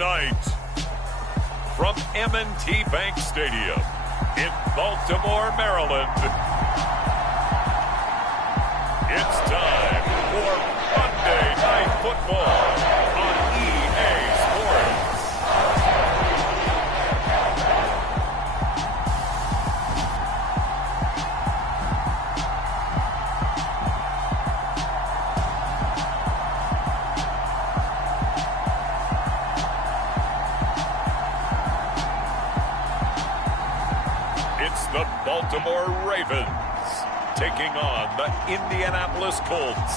Tonight, from M&T Bank Stadium in Baltimore, Maryland, it's time for Monday Night Football on EA Sports. It's the Baltimore Ravens taking on the Indianapolis Colts.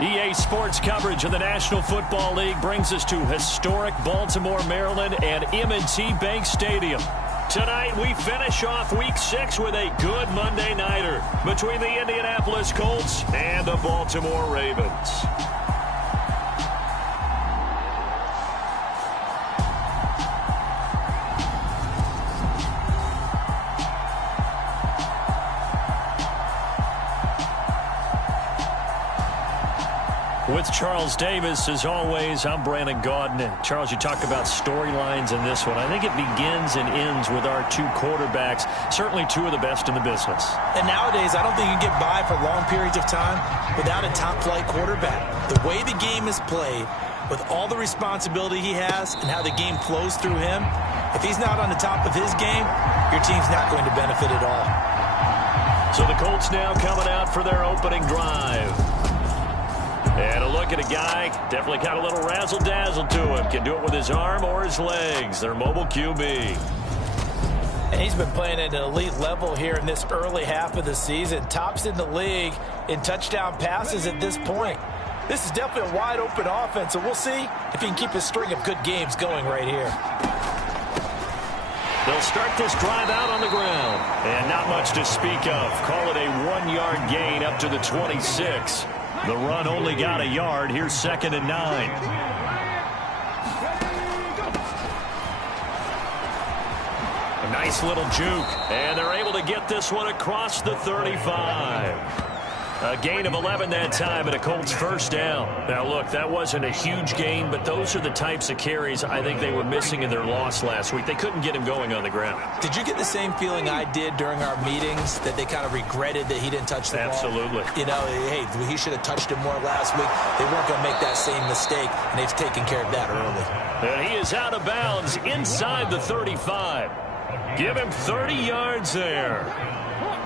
EA Sports coverage of the National Football League brings us to historic Baltimore, Maryland and M&T Bank Stadium. Tonight we finish off Week 6 with a good Monday nighter between the Indianapolis Colts and the Baltimore Ravens. With Charles Davis, as always, I'm Brandon Gaudin. And Charles, you talk about storylines in this one. I think it begins and ends with our two quarterbacks, certainly two of the best in the business. And nowadays, I don't think you can get by for long periods of time without a top-flight quarterback. The way the game is played, with all the responsibility he has and how the game flows through him, if he's not on the top of his game, your team's not going to benefit at all. So the Colts now coming out for their opening drive. And a look at a guy, definitely got a little razzle-dazzle to him. Can do it with his arm or his legs. Their mobile QB. And he's been playing at an elite level here in this early half of the season. Tops in the league in touchdown passes at this point. This is definitely a wide-open offense, so we'll see if he can keep his string of good games going right here. They'll start this drive out on the ground. And not much to speak of. Call it a 1-yard gain up to the 26. The run only got a yard. Here's 2nd and 9. A nice little juke. And they're able to get this one across the 35. A gain of 11 that time and a Colts first down. Now, look, that wasn't a huge gain, but those are the types of carries I think they were missing in their loss last week. They couldn't get him going on the ground. Did you get the same feeling I did during our meetings, that they kind of regretted that he didn't touch the ball? Absolutely. You know, hey, he should have touched him more last week. They weren't going to make that same mistake, and they've taken care of that early. And he is out of bounds inside the 35. Give him 30 yards there.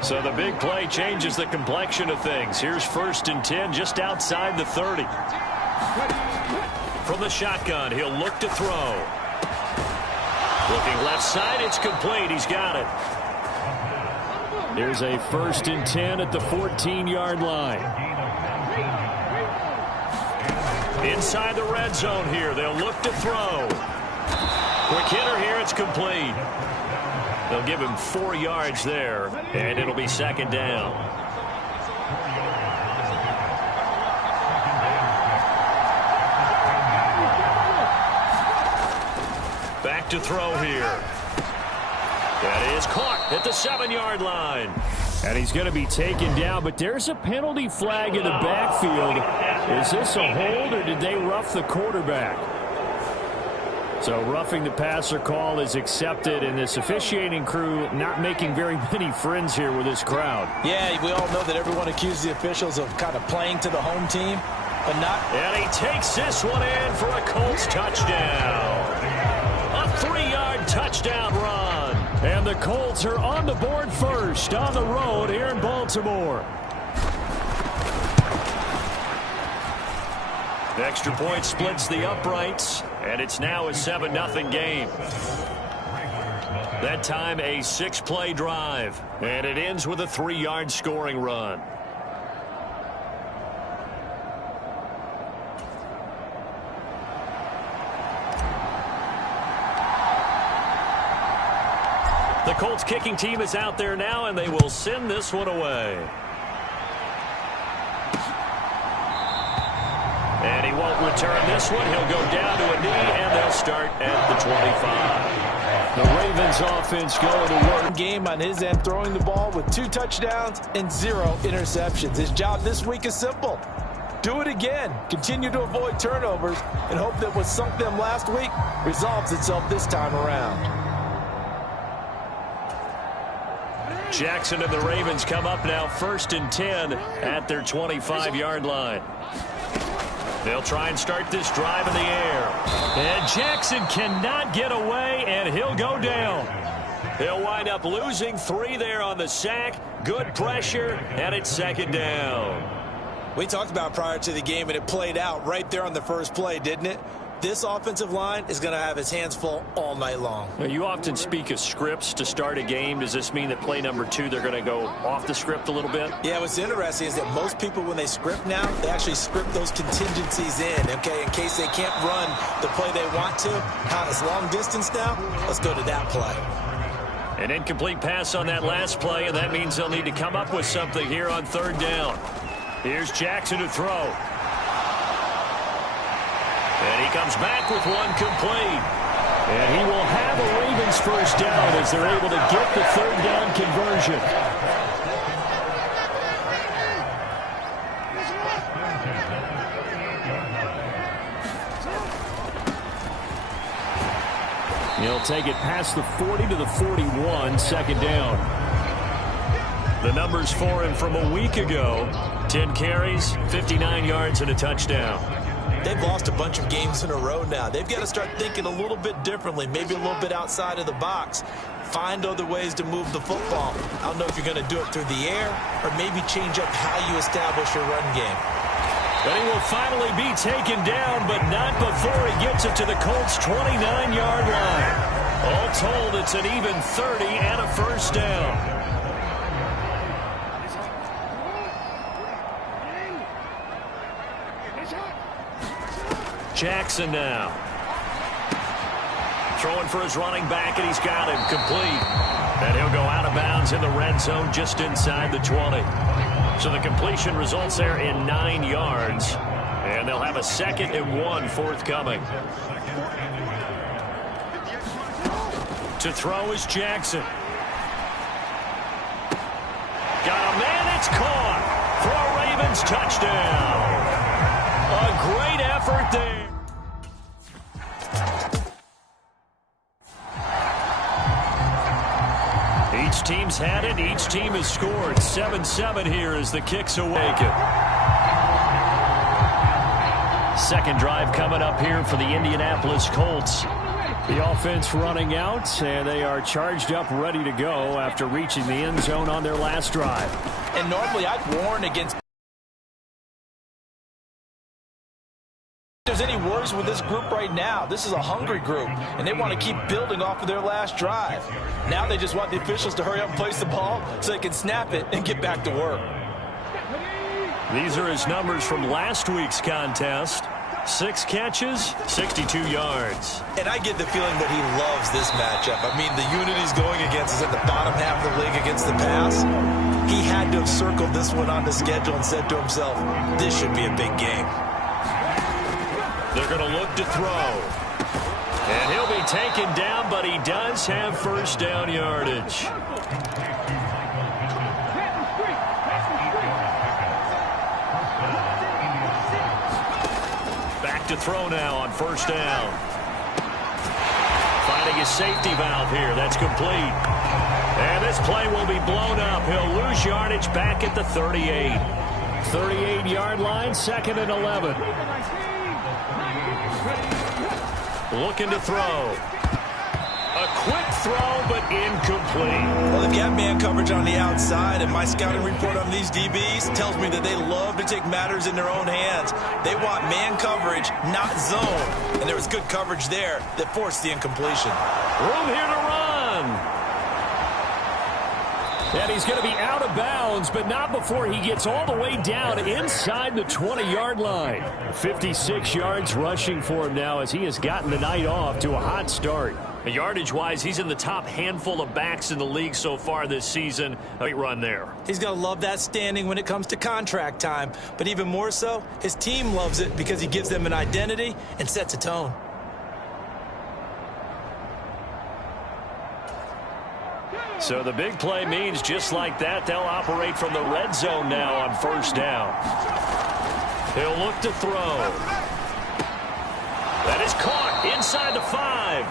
So the big play changes the complexion of things. Here's 1st and 10 just outside the 30. From the shotgun, he'll look to throw. Looking left side, it's complete. He's got it. Here's a 1st and 10 at the 14-yard line. Inside the red zone here, they'll look to throw. Quick hitter here, it's complete. They'll give him 4 yards there, and it'll be 2nd down. Back to throw here. That is caught at the 7-yard line. And he's going to be taken down, but there's a penalty flag in the backfield. Is this a hold, or did they rough the quarterback? So roughing the passer call is accepted, and this officiating crew not making very many friends here with this crowd. Yeah, we all know that everyone accuses the officials of kind of playing to the home team, but not. And he takes this one in for a Colts touchdown. A 3-yard touchdown run. And the Colts are on the board first on the road here in Baltimore. The extra point splits the uprights, and it's now a 7-0 game. That time a 6-play drive, and it ends with a 3-yard scoring run. The Colts kicking team is out there now, and they will send this one away. And he won't return this one. He'll go down to a knee, and they'll start at the 25. The Ravens offense going to work. Game on his end, throwing the ball with 2 touchdowns and 0 interceptions. His job this week is simple. Do it again. Continue to avoid turnovers and hope that what sunk them last week resolves itself this time around. Jackson and the Ravens come up now 1st and 10 at their 25-yard line. They'll try and start this drive in the air. And Jackson cannot get away, and he'll go down. He'll wind up losing 3 there on the sack. Good pressure, and it's 2nd down. We talked about prior to the game, and it played out right there on the first play, didn't it? This offensive line is going to have its hands full all night long. Now, you often speak of scripts to start a game. Does this mean that play number 2, they're going to go off the script a little bit? Yeah, what's interesting is that most people, when they script now, they actually script those contingencies in, okay, in case they can't run the play they want to. It's long distance now. Let's go to that play. An incomplete pass on that last play, and that means they'll need to come up with something here on 3rd down. Here's Jackson to throw. And he comes back with one complete. And he will have a Ravens first down as they're able to get the 3rd down conversion. He'll take it past the 40 to the 41, 2nd down. The numbers for him from a week ago: 10 carries, 59 yards, and a touchdown. They've lost a bunch of games in a row now. They've got to start thinking a little bit differently, maybe a little bit outside of the box. Find other ways to move the football. I don't know if you're going to do it through the air or maybe change up how you establish your run game. But he will finally be taken down, but not before he gets it to the Colts' 29-yard line. All told, it's an even 30 and a first down. Jackson now. Throwing for his running back, and he's got him complete. And he'll go out of bounds in the red zone just inside the 20. So the completion results there in 9 yards. And they'll have a 2nd and 1 forthcoming. To throw is Jackson. Got a man, it's caught. For a Ravens touchdown. A great effort there. Each team's had it. Each team has scored. 7-7 here as the kicks awaken. 2nd drive coming up here for the Indianapolis Colts. The offense running out, and they are charged up, ready to go after reaching the end zone on their last drive. And normally I'd warn against there's any worries with this group right now. This is a hungry group, and they want to keep building off of their last drive. Now they just want the officials to hurry up and place the ball so they can snap it and get back to work. These are his numbers from last week's contest. 6 catches, 62 yards. And I get the feeling that he loves this matchup. I mean, the unit he's going against is at the bottom half of the league against the pass. He had to have circled this one on the schedule and said to himself, this should be a big game. They're going to look to throw. And he'll be taken down, but he does have first down yardage. Back to throw now on first down. Finding his safety valve here. That's complete. And this play will be blown up. He'll lose yardage back at the 38. 38-yard line, 2nd and 11. Looking to throw. A quick throw, but incomplete. Well, they've got man coverage on the outside, and my scouting report on these DBs tells me that they love to take matters in their own hands. They want man coverage, not zone. And there was good coverage there that forced the incompletion. Room here to run. And he's going to be out of bounds, but not before he gets all the way down inside the 20-yard line. 56 yards rushing for him now as he has gotten the night off to a hot start. Yardage-wise, he's in the top handful of backs in the league so far this season. Great run there. He's going to love that standing when it comes to contract time. But even more so, his team loves it because he gives them an identity and sets a tone. So the big play means just like that, they'll operate from the red zone now on first down. He'll look to throw. That is caught inside the 5.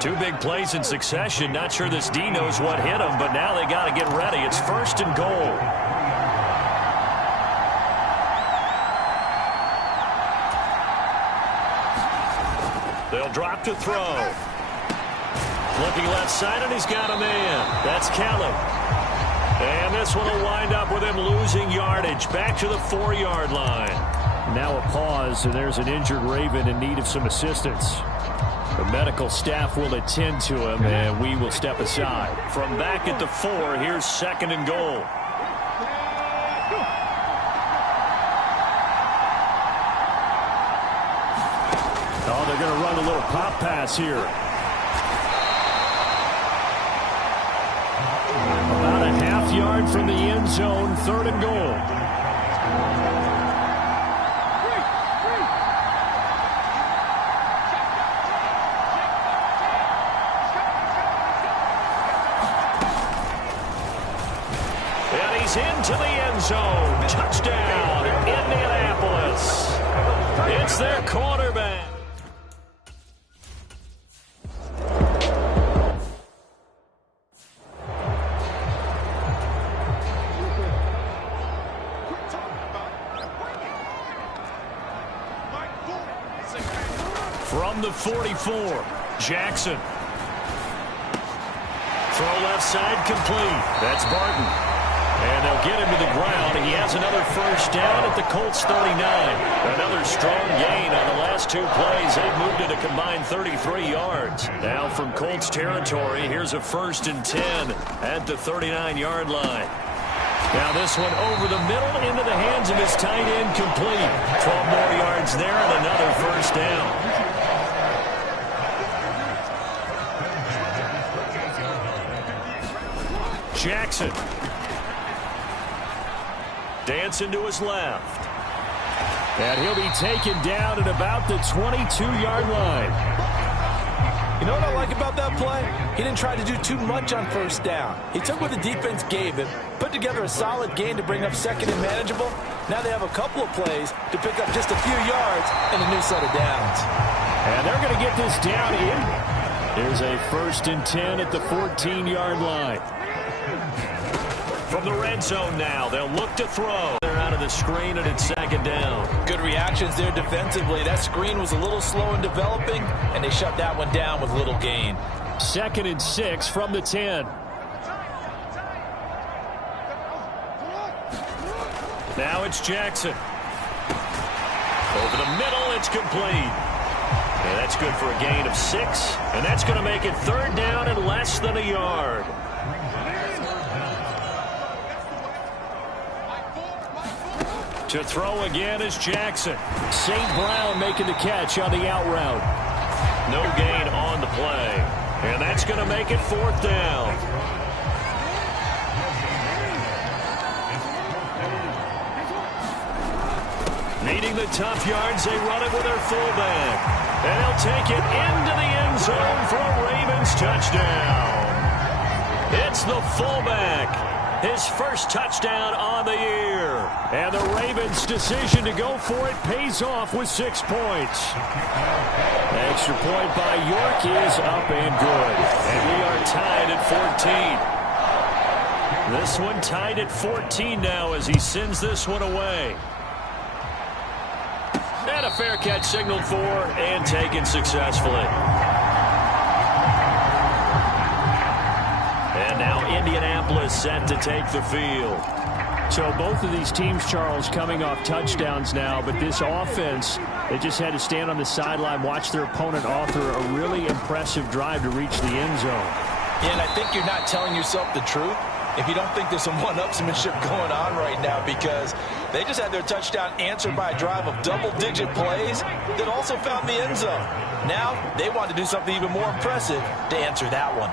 Two big plays in succession. Not sure this D knows what hit him, but now they got to get ready. It's 1st and goal. They'll drop to throw. Looking left side, and he's got a man. That's Kelly. And this one will wind up with him losing yardage. Back to the 4-yard line. Now a pause, and there's an injured Raven in need of some assistance. The medical staff will attend to him, and we will step aside. From back at the 4, here's 2nd and goal. Oh, they're going to run a little pop pass here. About a half-yard from the end zone, 3rd and goal. And he's into the end zone. Touchdown, Indianapolis. It's their quarterback. From the 44, Jackson. Throw left side complete. That's Barton. And they'll get him to the ground. He has another 1st down at the Colts 39. Another strong gain on the last 2 plays. They've moved it a combined 33 yards. Now from Colts territory, here's a 1st and 10 at the 39-yard line. Now this one over the middle into the hands of his tight end complete. 12 more yards there and another 1st down. Jackson. Dancing to his left. And he'll be taken down at about the 22-yard line. You know what I like about that play? He didn't try to do too much on 1st down. He took what the defense gave him, put together a solid gain to bring up 2nd and manageable. Now they have a couple of plays to pick up just a few yards and a new set of downs. And they're going to get this down in. There's a 1st and 10 at the 14-yard line. From the red zone now, they'll look to throw. They're out of the screen, and it's 2nd down. Good reactions there defensively. That screen was a little slow in developing, and they shut that one down with little gain. 2nd and 6 from the 10. Now it's Jackson. Over the middle, it's complete. And that's good for a gain of 6. And that's going to make it 3rd down and less than a yard. To throw again is Jackson. St. Brown making the catch on the out route. No gain on the play. And that's going to make it 4th down. Needing the tough yards, they run it with their fullback. And he'll take it into the end zone for a Ravens touchdown. It's the fullback. His 1st touchdown on the year. And the Ravens' decision to go for it pays off with 6 points. Extra point by York is up and good. And we are tied at 14. This one tied at 14 now as he sends this one away. And a fair catch signaled for and taken successfully. And now Indianapolis set to take the field. So both of these teams, Charles, coming off touchdowns now, but this offense, they just had to stand on the sideline, watch their opponent author a really impressive drive to reach the end zone. Yeah, and I think you're not telling yourself the truth if you don't think there's some one-upsmanship going on right now, because they just had their touchdown answered by a drive of double-digit plays that also found the end zone. Now they want to do something even more impressive to answer that one.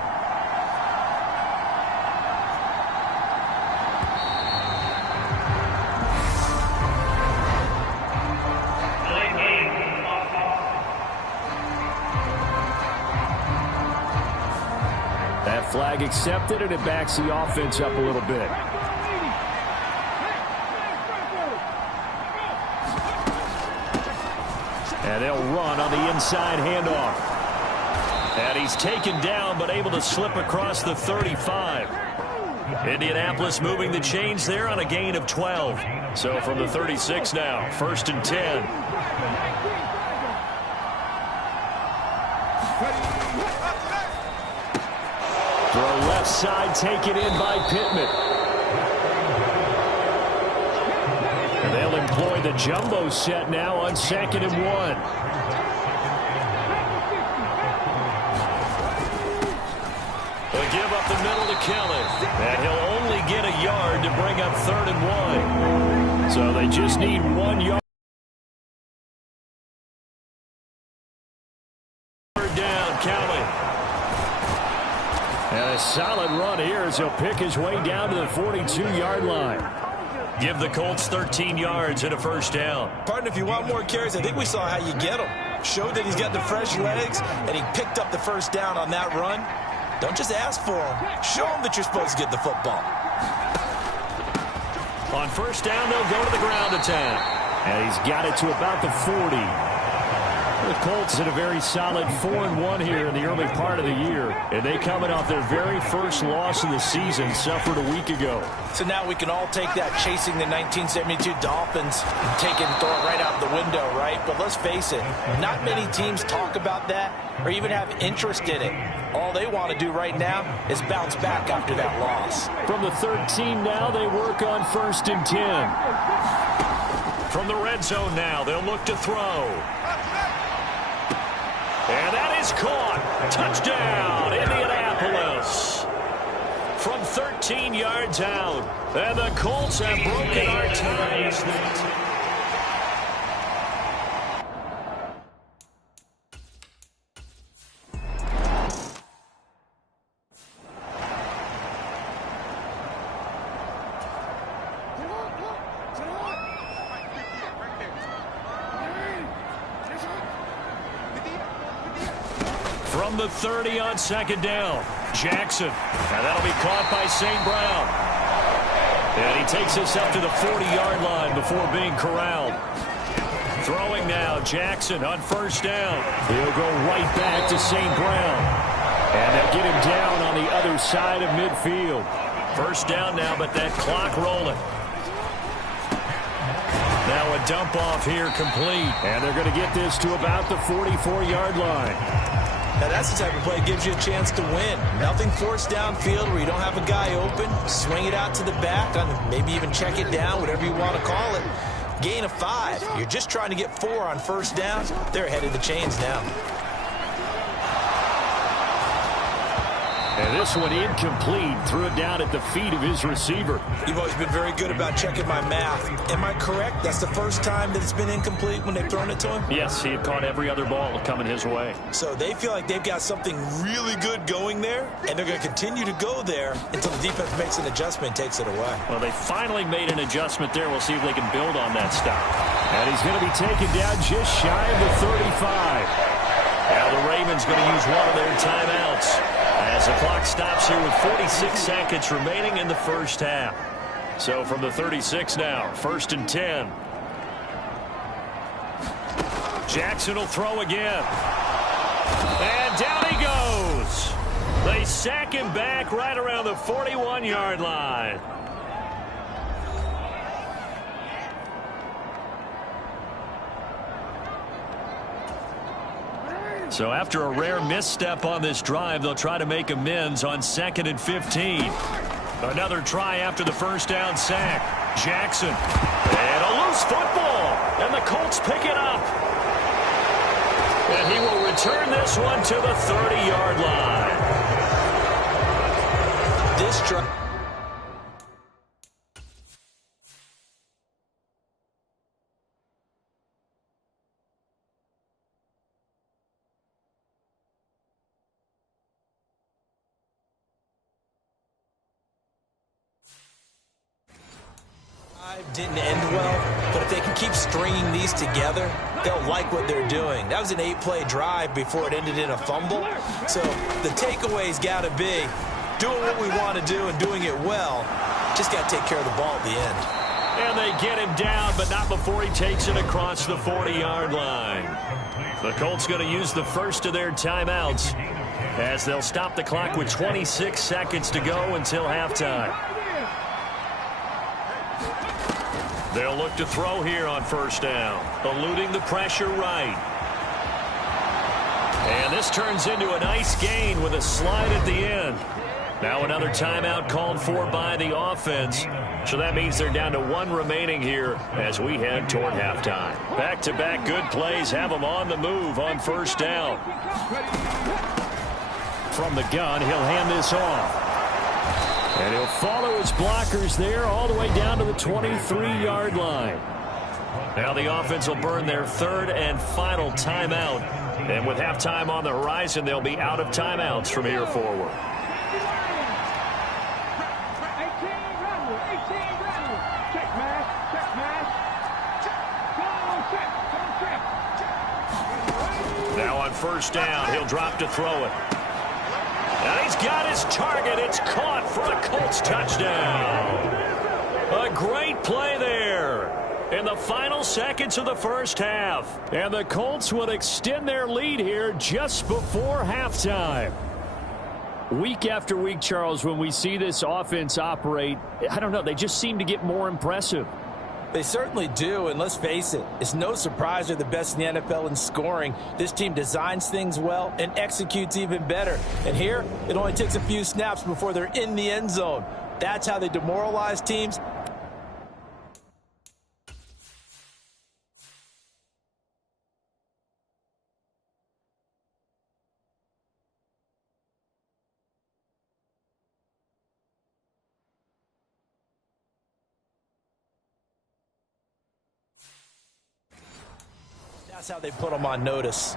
That flag accepted, and it backs the offense up a little bit. And they'll run on the inside handoff. And he's taken down but able to slip across the 35. Indianapolis moving the chains there on a gain of 12. So from the 36 now, 1st and 10. Throw left side taken in by Pittman. And they'll employ the jumbo set now on 2nd and 1. They'll give up the middle to Kelly. And he'll only get a yard to bring up 3rd and 1. So they just need 1 yard. Down, Kelly. And a solid run here as he'll pick his way down to the 42-yard line. Give the Colts 13 yards and a 1st down. Partner, if you want more carries, I think we saw how you get them. Showed that he's got the fresh legs, and he picked up the 1st down on that run. Don't just ask for him. Show him that you're supposed to get the football. On 1st down, they'll go to the ground attack. And he's got it to about the 40. The Colts had a very solid 4-1 here in the early part of the year. And they coming off their very first loss of the season, suffered a week ago. So now we can all take that chasing the 1972 Dolphins and take it and throw it right out the window, right? But let's face it, not many teams talk about that or even have interest in it. All they want to do right now is bounce back after that loss. From the 13 now, they work on 1st and 10. From the red zone now, they'll look to throw. And that is caught. Touchdown, Indianapolis. From 13 yards out. And the Colts have broken our ties. From the 30 on 2nd down, Jackson. And that'll be caught by St. Brown. And he takes us up to the 40-yard line before being corralled. Throwing now, Jackson on 1st down. He'll go right back to St. Brown. And they'll get him down on the other side of midfield. 1st down now, but that clock rolling. Now a dump off here complete. And they're going to get this to about the 44-yard line. Now that's the type of play that gives you a chance to win. Nothing forced downfield where you don't have a guy open. Swing it out to the back, maybe even check it down, whatever you want to call it. Gain of 5. You're just trying to get 4 on 1st down. They're ahead of the chains now. And this one incomplete. Threw it down at the feet of his receiver. You've always been very good about checking my math. Am I correct? That's the first time that it's been incomplete when they've thrown it to him? Yes, he had caught every other ball coming his way. So they feel like they've got something really good going there, and they're going to continue to go there until the defense makes an adjustment and takes it away. Well, they finally made an adjustment there. We'll see if they can build on that stop. And he's going to be taken down just shy of the 35. Now the Ravens going to use one of their timeouts as the clock stops here with 46 seconds remaining in the 1st half. So from the 36 now, 1st and 10. Jackson will throw again. And down he goes. They sack him back right around the 41-yard line. So after a rare misstep on this drive, they'll try to make amends on 2nd and 15. Another try after the 1st down sack. Jackson. And a loose football. And the Colts pick it up. And he will return this one to the 30-yard line. This drive. Didn't end well, but if they can keep stringing these together, they'll like what they're doing. That was an 8-play drive before it ended in a fumble. So the takeaway's got to be doing what we want to do and doing it well. Just got to take care of the ball at the end. And they get him down, but not before he takes it across the 40-yard line. The Colts going to use the first of their timeouts as they'll stop the clock with 26 seconds to go until halftime. They'll look to throw here on first down, eluding the pressure right. And this turns into a nice gain with a slide at the end. Now another timeout called for by the offense. So that means they're down to one remaining here as we head toward halftime. Back-to-back good plays have them on the move on first down. From the gun, he'll hand this off. And he'll follow his blockers there all the way down to the 23-yard line. Now the offense will burn their third and final timeout. And with halftime on the horizon, they'll be out of timeouts from here forward. Now on first down, he'll drop to throw it. And he's got his target. It's caught for a Colts touchdown. A great play there in the final seconds of the first half. And the Colts will extend their lead here just before halftime. Week after week, Charles, when we see this offense operate, I don't know, they just seem to get more impressive. They certainly do, and let's face it, it's no surprise they're the best in the NFL in scoring. This team designs things well and executes even better. And here, it only takes a few snaps before they're in the end zone. That's how they demoralize teams. That's how they put them on notice.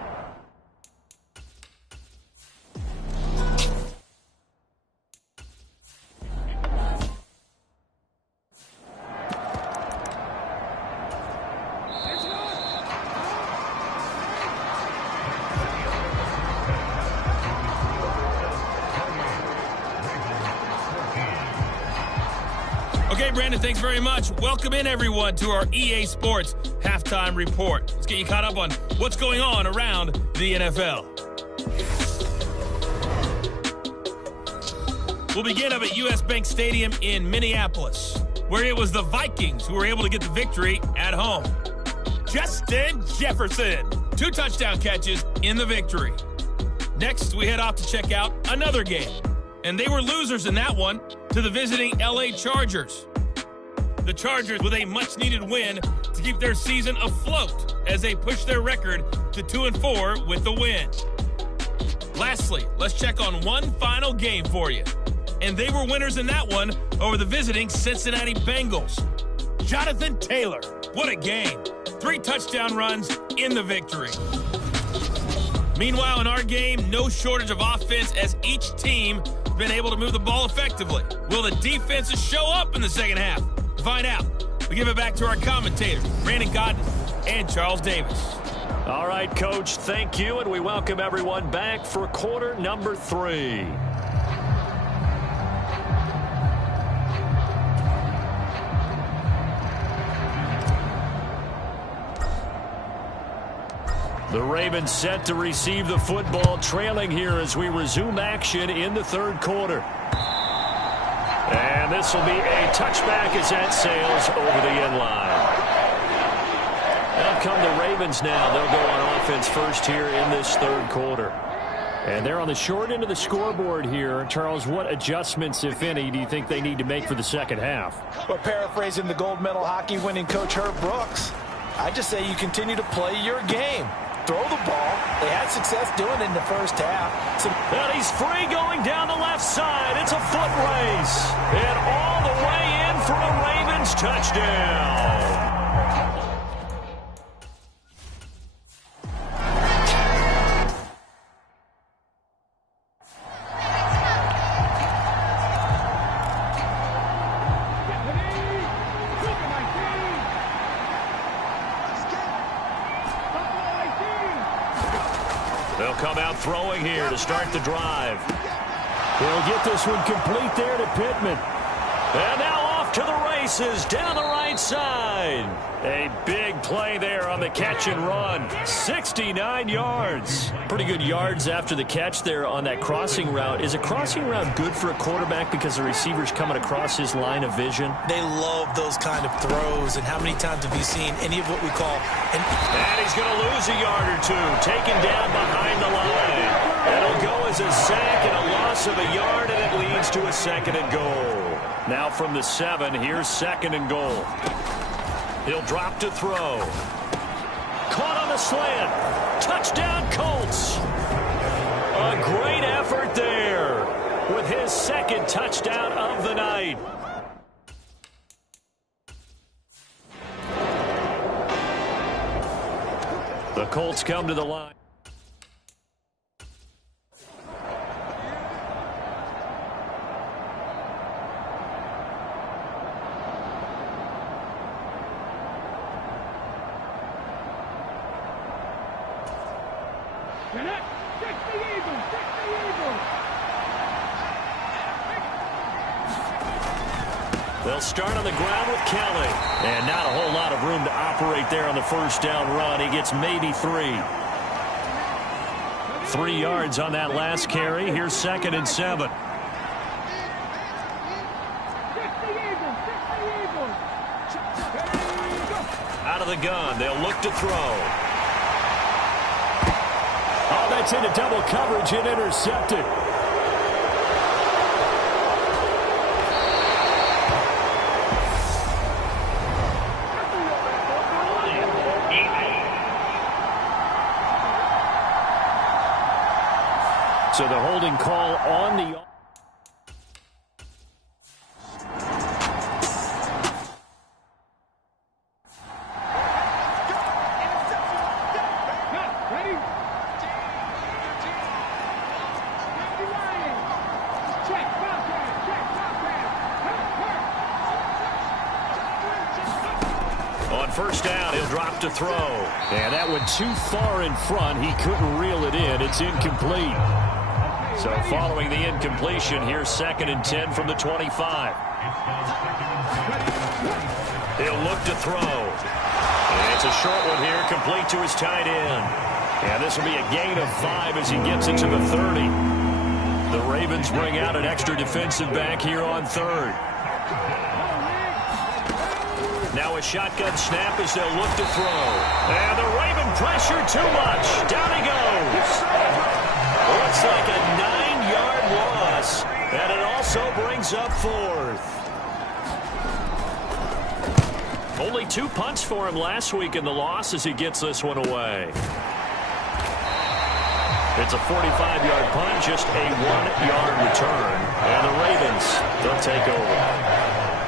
Okay, Brandon, thanks very much. Welcome in, everyone, to our EA Sports Halftime Report. Let's get you caught up on what's going on around the NFL. We'll begin up at U.S. Bank Stadium in Minneapolis, where it was the Vikings who were able to get the victory at home. Justin Jefferson, 2 touchdown catches in the victory. Next, we head off to check out another game, and they were losers in that one to the visiting L.A. Chargers. The Chargers with a much-needed win to keep their season afloat as they push their record to 2-4 with the win. Lastly, let's check on one final game for you. And they were winners in that one over the visiting Cincinnati Bengals. Jonathan Taylor, what a game. 3 touchdown runs in the victory. Meanwhile, in our game, no shortage of offense as each team has been able to move the ball effectively. Will the defenses show up in the second half? To find out, we give it back to our commentators, Brandon Godden and Charles Davis. All right, Coach, thank you, and we welcome everyone back for quarter number 3. The Ravens set to receive the football, trailing here as we resume action in the third quarter. And this will be a touchback as that sails over the end line. Out come the Ravens now. They'll go on offense first here in this third quarter. And they're on the short end of the scoreboard here. Charles, what adjustments, if any, do you think they need to make for the second half? Well, paraphrasing the gold medal hockey winning coach Herb Brooks, I just say you continue to play your game. Throw the ball. They had success doing it in the first half. And he's free going down the left side. It's a foot race. And all the way in for a Ravens touchdown. They'll come out throwing here to start the drive. They'll get this one complete there to Pittman. And now off to the races down the right right side. A big play there on the catch and run. 69 yards. Pretty good yards after the catch there on that crossing route. Is a crossing route good for a quarterback because the receiver's coming across his line of vision? They love those kind of throws. And how many times have you seen any of what we call... And he's going to lose a yard or two. Taken down behind the line. That'll go as a sack and a loss of a yard, and it leads to a 2nd and goal. Now from the 7, here's 2nd and goal. He'll drop to throw. Caught on the slant. Touchdown, Colts. A great effort there with his 2nd touchdown of the night. The Colts come to the line. They'll start on the ground with Kelly. And not a whole lot of room to operate there on the first down run. He gets maybe 3. 3 yards on that last carry. Here's 2nd and 7. Out of the gun. They'll look to throw. Oh, that's into double coverage and intercepted. So the holding call on the... On first down, he'll drop to throw. And that went too far in front. He couldn't reel it in. It's incomplete. So following the incompletion, here's 2nd and 10 from the 25. He'll look to throw. And it's a short one here, complete to his tight end. And this will be a gain of 5 as he gets it to the 30. The Ravens bring out an extra defensive back here on 3rd. Now a shotgun snap as they'll look to throw. And the Raven pressure too much. Down he goes. Looks like a 9-yard loss, and it also brings up 4th. Only 2 punts for him last week in the loss as he gets this one away. It's a 45-yard punt, just a 1-yard return. And the Ravens, they'll take over.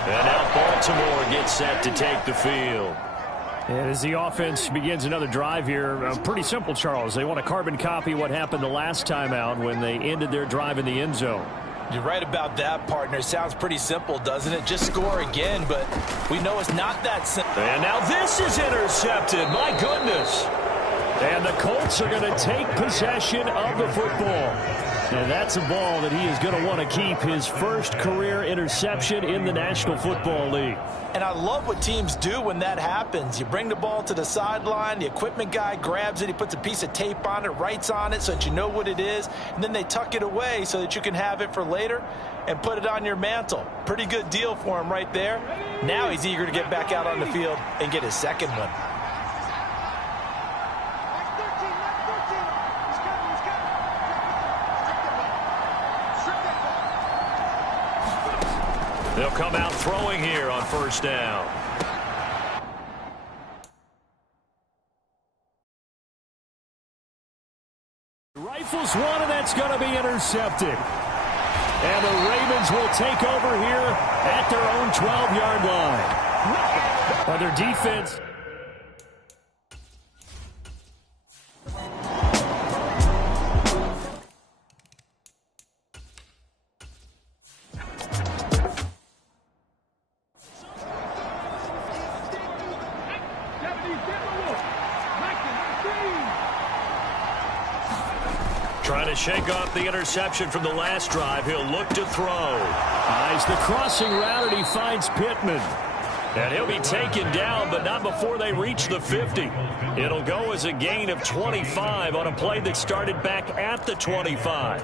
And now Baltimore gets set to take the field. And as the offense begins another drive here, pretty simple, Charles. They want to carbon copy what happened the last time out when they ended their drive in the end zone. You're right about that, partner. Sounds pretty simple, doesn't it? Just score again, but we know it's not that simple. And now this is intercepted. My goodness. And the Colts are going to take possession of the football. And that's a ball that he is going to want to keep, his first career interception in the National Football League. And I love what teams do when that happens. You bring the ball to the sideline, the equipment guy grabs it, he puts a piece of tape on it, writes on it so that you know what it is, and then they tuck it away so that you can have it for later and put it on your mantle. Pretty good deal for him right there. Now he's eager to get back out on the field and get his 2nd one. They'll come out throwing here on first down. Rifles one, and that's going to be intercepted. And the Ravens will take over here at their own 12-yard line. Or their defense... Trying to shake off the interception from the last drive. He'll look to throw. Eyes the crossing route, and he finds Pittman. And he'll be taken down, but not before they reach the 50. It'll go as a gain of 25 on a play that started back at the 25.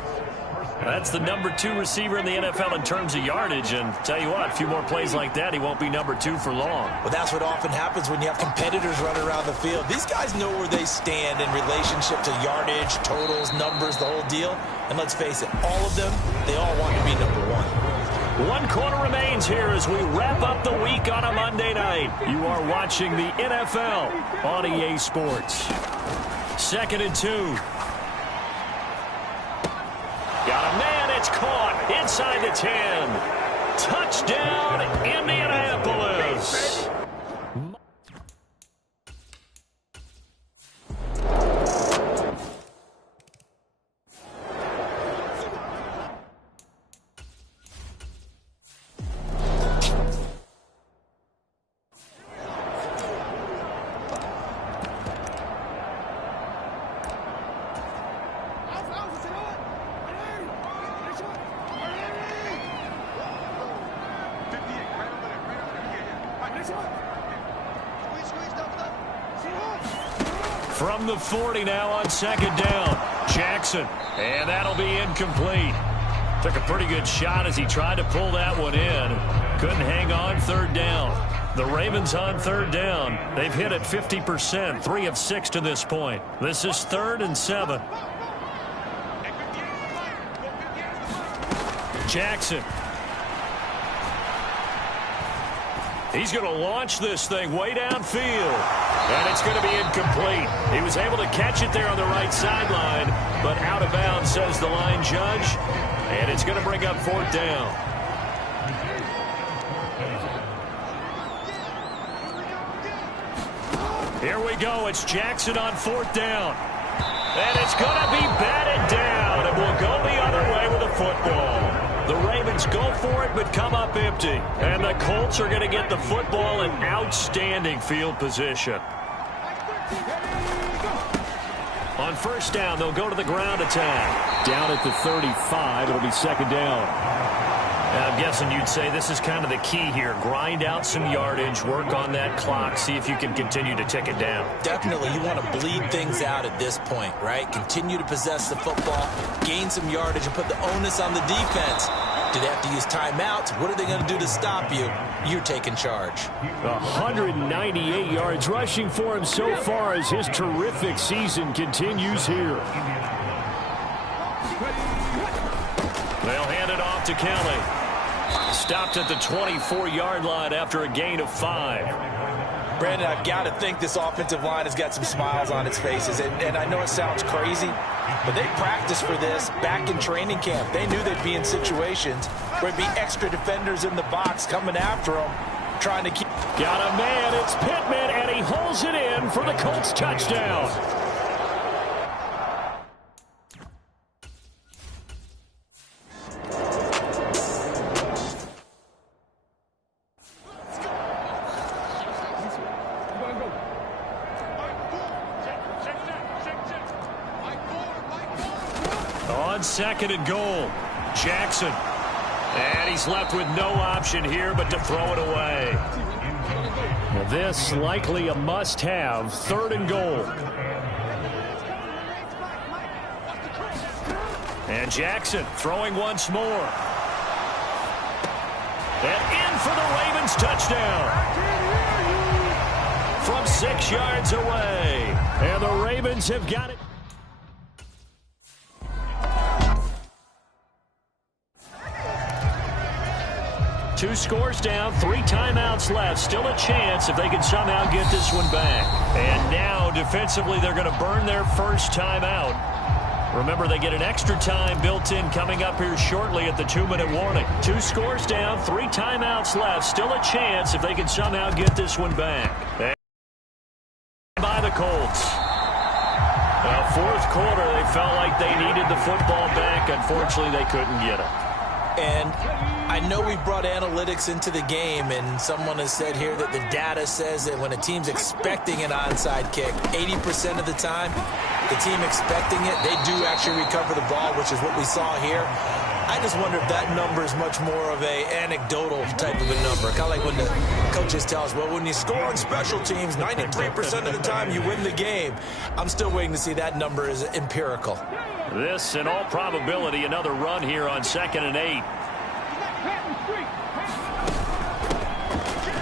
That's the number 2 receiver in the NFL in terms of yardage. And tell you what, a few more plays like that, he won't be number 2 for long. Well, that's what often happens when you have competitors running around the field. These guys know where they stand in relationship to yardage, totals, numbers, the whole deal. And let's face it, all of them, they all want to be number 1. 1 quarter remains here as we wrap up the week on a Monday night. You are watching the NFL on EA Sports. 2nd and 2. Got a man, it's caught inside the 10. Touchdown, Indianapolis. From the 40 now on 2nd down. Jackson. And that'll be incomplete. Took a pretty good shot as he tried to pull that one in. Couldn't hang on 3rd down. The Ravens on 3rd down. They've hit at 50%, 3 of 6 to this point. This is 3rd and 7. Jackson. He's going to launch this thing way downfield. And it's going to be incomplete. He was able to catch it there on the right sideline, but out of bounds, says the line judge. And it's going to bring up 4th down. Here we go. It's Jackson on 4th down. And it's going to be batted down. And will go the other way with the football. The Ravens go for it, but come up empty. And the Colts are going to get the football in outstanding field position. On 1st down, they'll go to the ground attack. Down at the 35, it'll be 2nd down. I'm guessing you'd say this is kind of the key here. Grind out some yardage, work on that clock, see if you can continue to tick it down. Definitely, you want to bleed things out at this point, right? Continue to possess the football, gain some yardage, and put the onus on the defense. Do they have to use timeouts? What are they going to do to stop you? You're taking charge. 198 yards rushing for him so far as his terrific season continues here. They'll hand it off to Kelly. Stopped at the 24-yard line after a gain of 5. Brandon, I've got to think this offensive line has got some smiles on its faces. And I know it sounds crazy, but they practiced for this back in training camp. They knew they'd be in situations where there'd be extra defenders in the box coming after them, trying to keep. Got a man, it's Pittman, and he holds it in for the Colts touchdown. On 2nd and goal, Jackson. And he's left with no option here but to throw it away. Now this likely a must-have, 3rd and goal. And Jackson throwing once more. And in for the Ravens touchdown. From 6 yards away. And the Ravens have got it. Two scores down, 3 timeouts left. Still a chance if they can somehow get this one back. And now, defensively, they're going to burn their first timeout. Remember, they get an extra time built in coming up here shortly at the 2-minute warning. 2 scores down, 3 timeouts left. Still a chance if they can somehow get this one back. And by the Colts. Well, 4th quarter, they felt like they needed the football back. Unfortunately, they couldn't get it. And I know we brought analytics into the game, and someone has said here that the data says that when a team's expecting an onside kick, 80% of the time, the team expecting it, they do actually recover the ball, which is what we saw here. I just wonder if that number is much more of a anecdotal type of a number. Kind of like when the coaches tell us, well, when you score on special teams, 93% of the time you win the game. I'm still waiting to see that number is empirical. This, in all probability, another run here on 2nd and 8.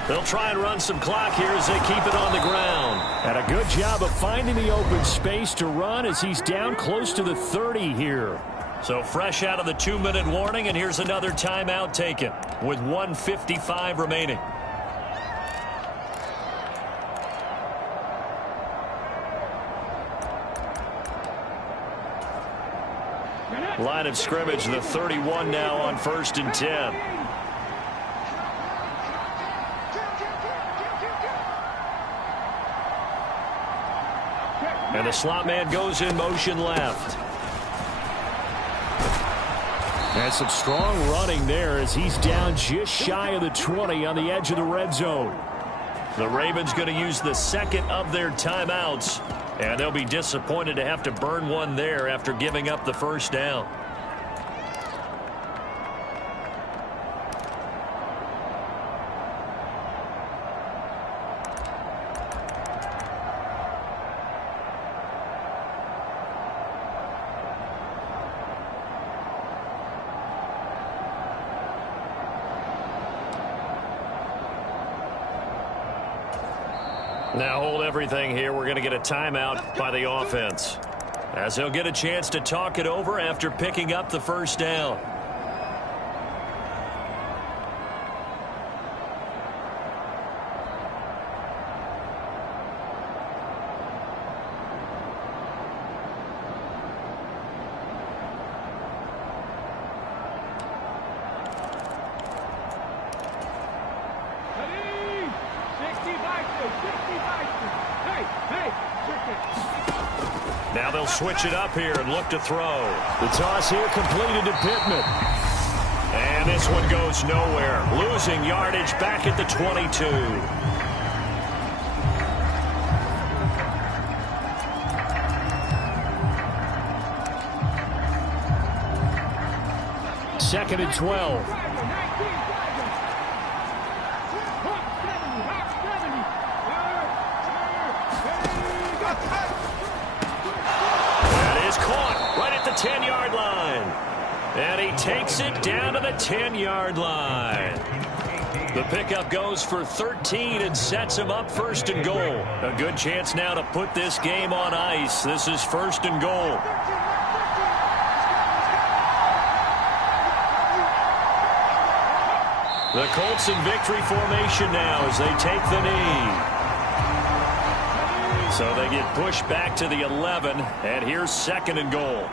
They'll try and run some clock here as they keep it on the ground. And a good job of finding the open space to run as he's down close to the 30 here. So fresh out of the 2-minute warning, and here's another timeout taken with 1:55 remaining. Line of scrimmage, the 31 now on 1st and 10. And the slot man goes in motion left. And some strong running there as he's down just shy of the 20 on the edge of the red zone. The Ravens going to use the second of their timeouts, and they'll be disappointed to have to burn one there after giving up the first down. Now hold everything here. We're going to get a timeout by the offense, as they'll get a chance to talk it over after picking up the first down. Now they'll switch it up here and look to throw. The toss here completed to Pittman. And this one goes nowhere. Losing yardage back at the 22. Second and 12. Caught right at the 10-yard line. And he takes it down to the 10-yard line. The pickup goes for 13 and sets him up 1st and goal. A good chance now to put this game on ice. This is 1st and goal. The Colts in victory formation now as they take the knee. So they get pushed back to the 11, and here's 2nd and goal.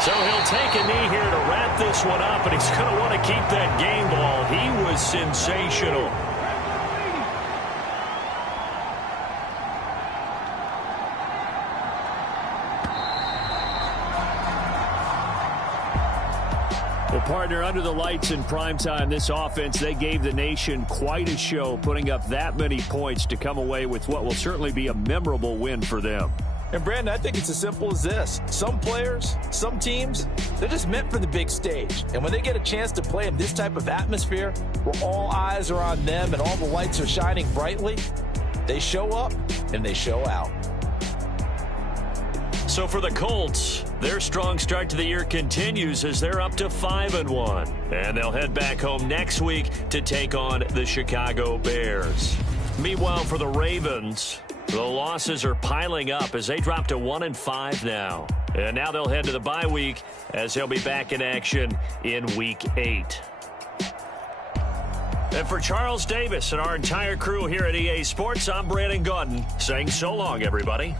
So he'll take a knee here to wrap this one up, and he's going to want to keep that game ball. He was sensational. Well, partner, under the lights in primetime, this offense, they gave the nation quite a show, putting up that many points to come away with what will certainly be a memorable win for them. And, Brandon, I think it's as simple as this. Some players, some teams, they're just meant for the big stage. And when they get a chance to play in this type of atmosphere where all eyes are on them and all the lights are shining brightly, they show up and they show out. So for the Colts, their strong start to the year continues as they're up to 5-1. And they'll head back home next week to take on the Chicago Bears. Meanwhile, for the Ravens, the losses are piling up as they drop to 1-5 now. And now they'll head to the bye week as they'll be back in action in Week 8. And for Charles Davis and our entire crew here at EA Sports, I'm Brandon Gaudin saying so long, everybody.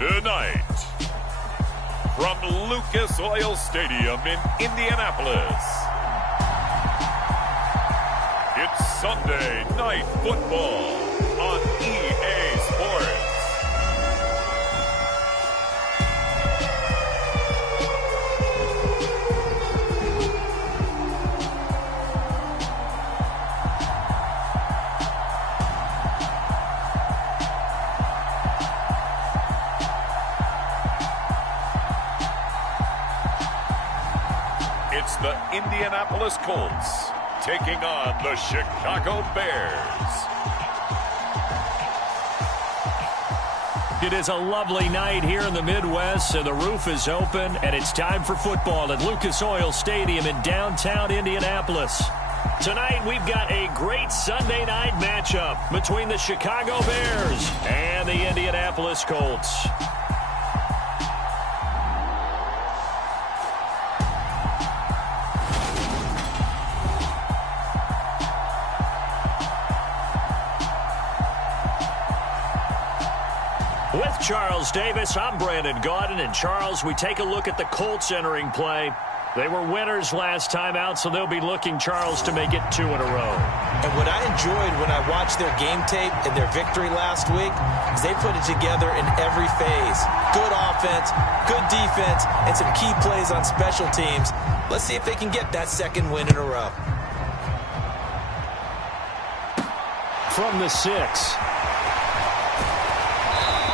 Tonight, from Lucas Oil Stadium in Indianapolis, it's Sunday Night Football on EA Sports. It's the Indianapolis Colts taking on the Chicago Bears. It is a lovely night here in the Midwest, and the roof is open, and it's time for football at Lucas Oil Stadium in downtown Indianapolis. Tonight, we've got a great Sunday night matchup between the Chicago Bears and the Indianapolis Colts. With Charles Davis, I'm Brandon Gaudin. And Charles, we take a look at the Colts entering play. They were winners last time out, so they'll be looking, Charles, to make it 2 in a row. And what I enjoyed when I watched their game tape and their victory last week is they put it together in every phase. Good offense, good defense, and some key plays on special teams. Let's see if they can get that second win in a row. From the 6.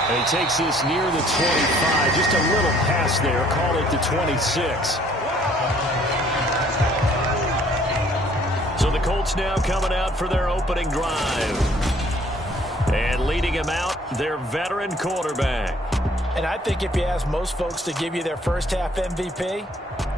And he takes this near the 25. Just a little pass there. Call it the 26. So the Colts now coming out for their opening drive. And leading him out, their veteran quarterback. And I think if you ask most folks to give you their first half MVP,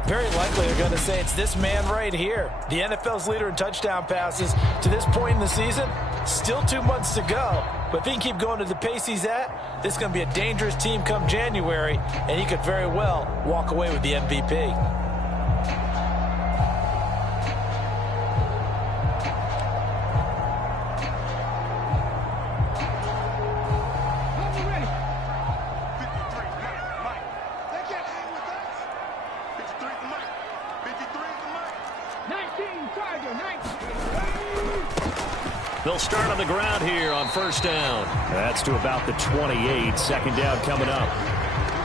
very likely they're going to say it's this man right here. The NFL's leader in touchdown passes to this point in the season. Still 2 months to go. But if he can keep going to the pace he's at, this is going to be a dangerous team come January, and he could very well walk away with the MVP. They'll start on the ground here on first down. That's to about the 28. Second down coming up.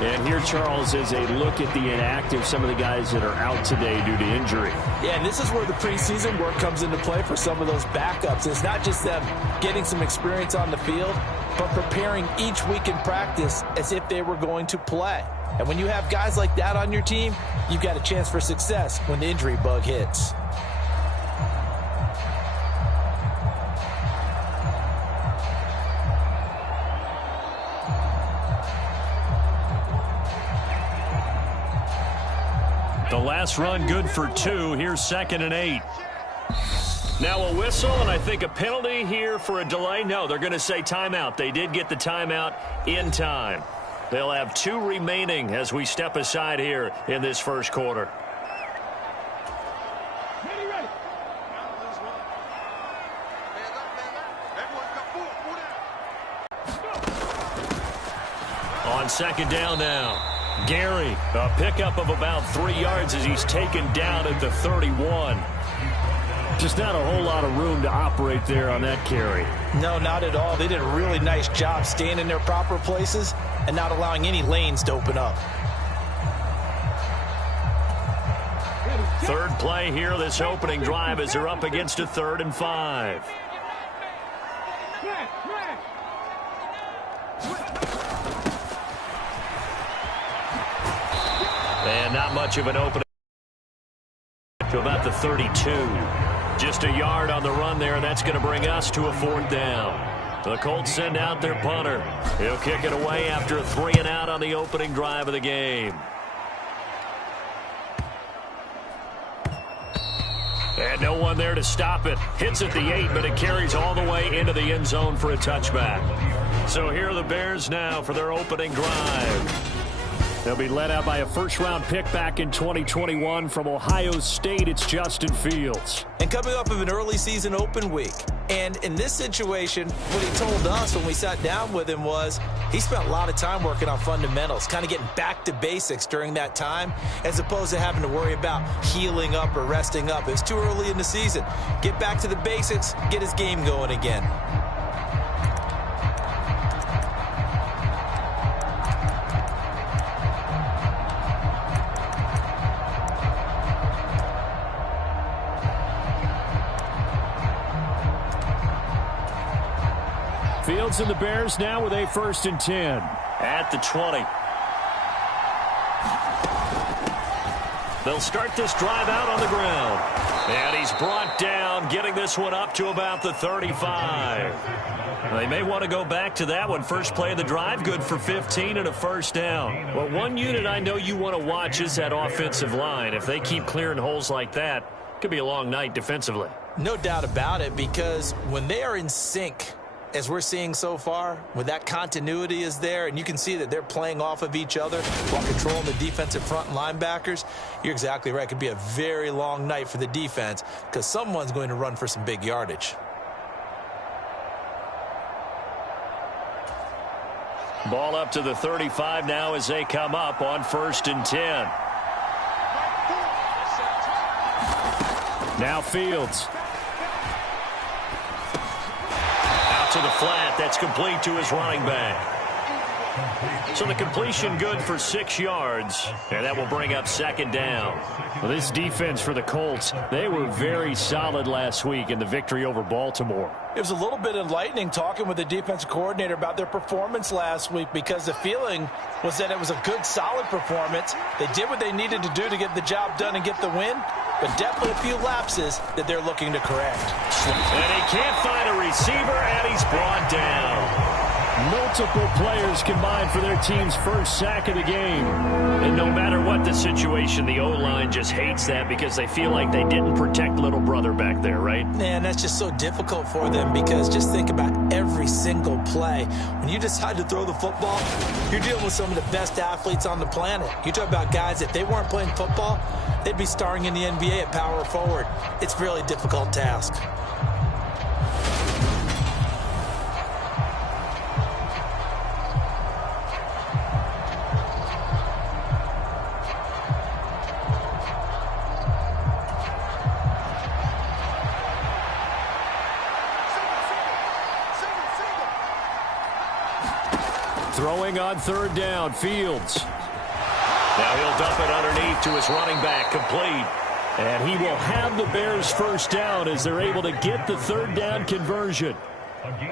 And here, Charles, is a look at the inactive, some of the guys that are out today due to injury. Yeah, and this is where the preseason work comes into play for some of those backups. It's not just them getting some experience on the field, but preparing each week in practice as if they were going to play. And when you have guys like that on your team, you've got a chance for success when the injury bug hits. The last run good for 2. Here's 2nd and 8. Now a whistle, and I think a penalty here for a delay. No, they're going to say timeout. They did get the timeout in time. They'll have 2 remaining as we step aside here in this first quarter. On second down now. Gary, a pickup of about 3 yards as he's taken down at the 31. Just not a whole lot of room to operate there on that carry. No, not at all. They did a really nice job staying in their proper places and not allowing any lanes to open up. Third play here, this opening drive, as they're up against a 3rd and 5. And not much of an opening to about the 32. Just a yard on the run there, and that's going to bring us to a 4th down. The Colts send out their punter. He'll kick it away after a 3 and out on the opening drive of the game. And no one there to stop it. Hits at the 8, but it carries all the way into the end zone for a touchback. So here are the Bears now for their opening drive. They'll be led out by a first-round pick back in 2021 from Ohio State. It's Justin Fields. And coming off of an early season open week, And in this situation, what he told us when we sat down with him was he spent a lot of time working on fundamentals, kind of getting back to basics during that time, as opposed to having to worry about healing up or resting up. It was too early in the season. Get back to the basics, get his game going again. Fields and the Bears now with a 1st and 10. At the 20. They'll start this drive out on the ground. And he's brought down, getting this one up to about the 35. They may want to go back to that one. First play of the drive, good for 15 and a 1st down. Well, one unit I know you want to watch is that offensive line. If they keep clearing holes like that, it could be a long night defensively. No doubt about it, because when they are in sync, as we're seeing so far, when that continuity is there, and you can see that they're playing off of each other while controlling the defensive front and linebackers, you're exactly right. It could be a very long night for the defense because someone's going to run for some big yardage. Ball up to the 35 now as they come up on 1st and 10. Now Fields. To the flat, that's complete to his running back. So the completion good for 6 yards, and that will bring up 2nd down. Well, this defense for the Colts, they were very solid last week in the victory over Baltimore. It was a little bit enlightening talking with the defensive coordinator about their performance last week, because the feeling was that it was a good, solid performance. They did what they needed to do to get the job done and get the win, but definitely a few lapses that they're looking to correct. And he can't find a receiver, and he's brought down. Multiple players combined for their team's 1st sack of the game. And no matter what the situation, the O-line just hates that because they feel like they didn't protect little brother back there, right? Man, that's just so difficult for them, because just think about every single play. When you decide to throw the football, you're dealing with some of the best athletes on the planet. You talk about guys, if they weren't playing football, they'd be starring in the NBA at power forward. It's a really difficult task. Throwing on 3rd down, Fields. Now he'll dump it underneath to his running back, complete. And he will have the Bears' 1st down as they're able to get the 3rd down conversion.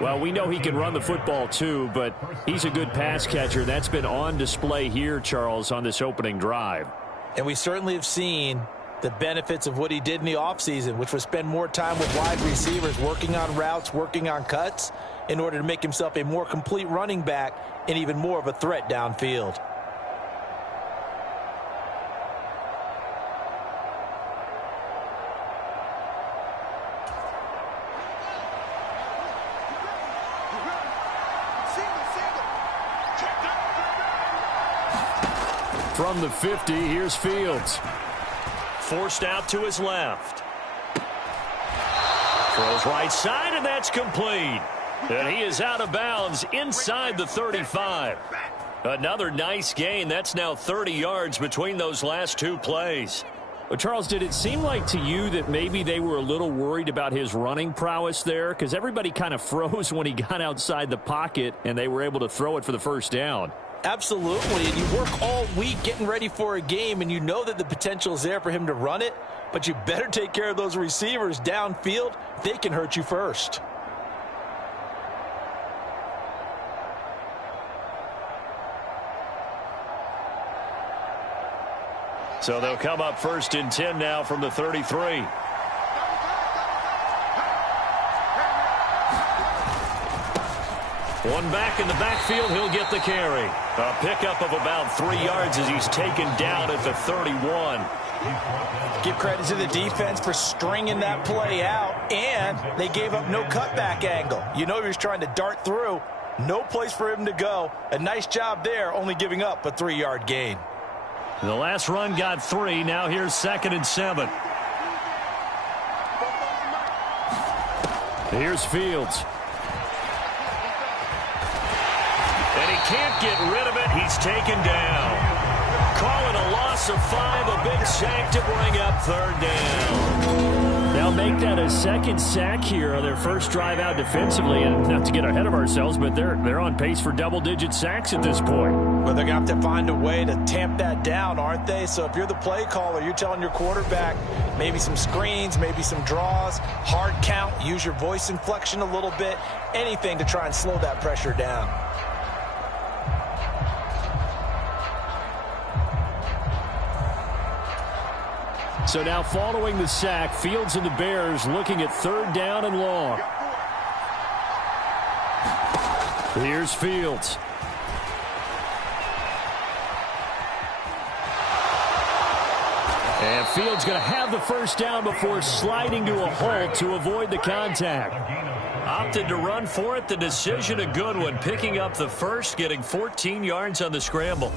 Well, we know he can run the football too, but he's a good pass catcher. That's been on display here, Charles, on this opening drive. And we certainly have seen the benefits of what he did in the offseason, which was spend more time with wide receivers, working on routes, working on cuts, in order to make himself a more complete running back and even more of a threat downfield. From the 50, here's Fields. Forced out to his left. Throws right side, and that's complete. And he is out of bounds inside the 35. Another nice gain. That's now 30 yards between those last 2 plays. Well, Charles, did it seem like to you that maybe they were a little worried about his running prowess there? Because everybody kind of froze when he got outside the pocket, and they were able to throw it for the 1st down. Absolutely, and you work all week getting ready for a game, and you know that the potential is there for him to run it, but you better take care of those receivers downfield. They can hurt you first. So they'll come up 1st and 10 now from the 33. One back in the backfield, he'll get the carry. A pickup of about 3 yards as he's taken down at the 31. Give credit to the defense for stringing that play out, and they gave up no cutback angle. You know he was trying to dart through. No place for him to go. A nice job there, only giving up a 3-yard gain. The last run got 3. Now here's 2nd and 7. Here's Fields. And he can't get rid of it. He's taken down. Call it a loss of 5, a big sack to bring up 3rd down. They'll make that a 2nd sack here on their first drive out defensively. And not to get ahead of ourselves, but they're on pace for double-digit sacks at this point. Well, they're going to have to find a way to tamp that down, aren't they? So if you're the play caller, you're telling your quarterback maybe some screens, maybe some draws, hard count, use your voice inflection a little bit, anything to try and slow that pressure down. So now following the sack, Fields and the Bears looking at 3rd down and long. Here's Fields. And Fields going to have the 1st down before sliding to a halt to avoid the contact. Opted to run for it. The decision a good one. Picking up the 1st, getting 14 yards on the scramble.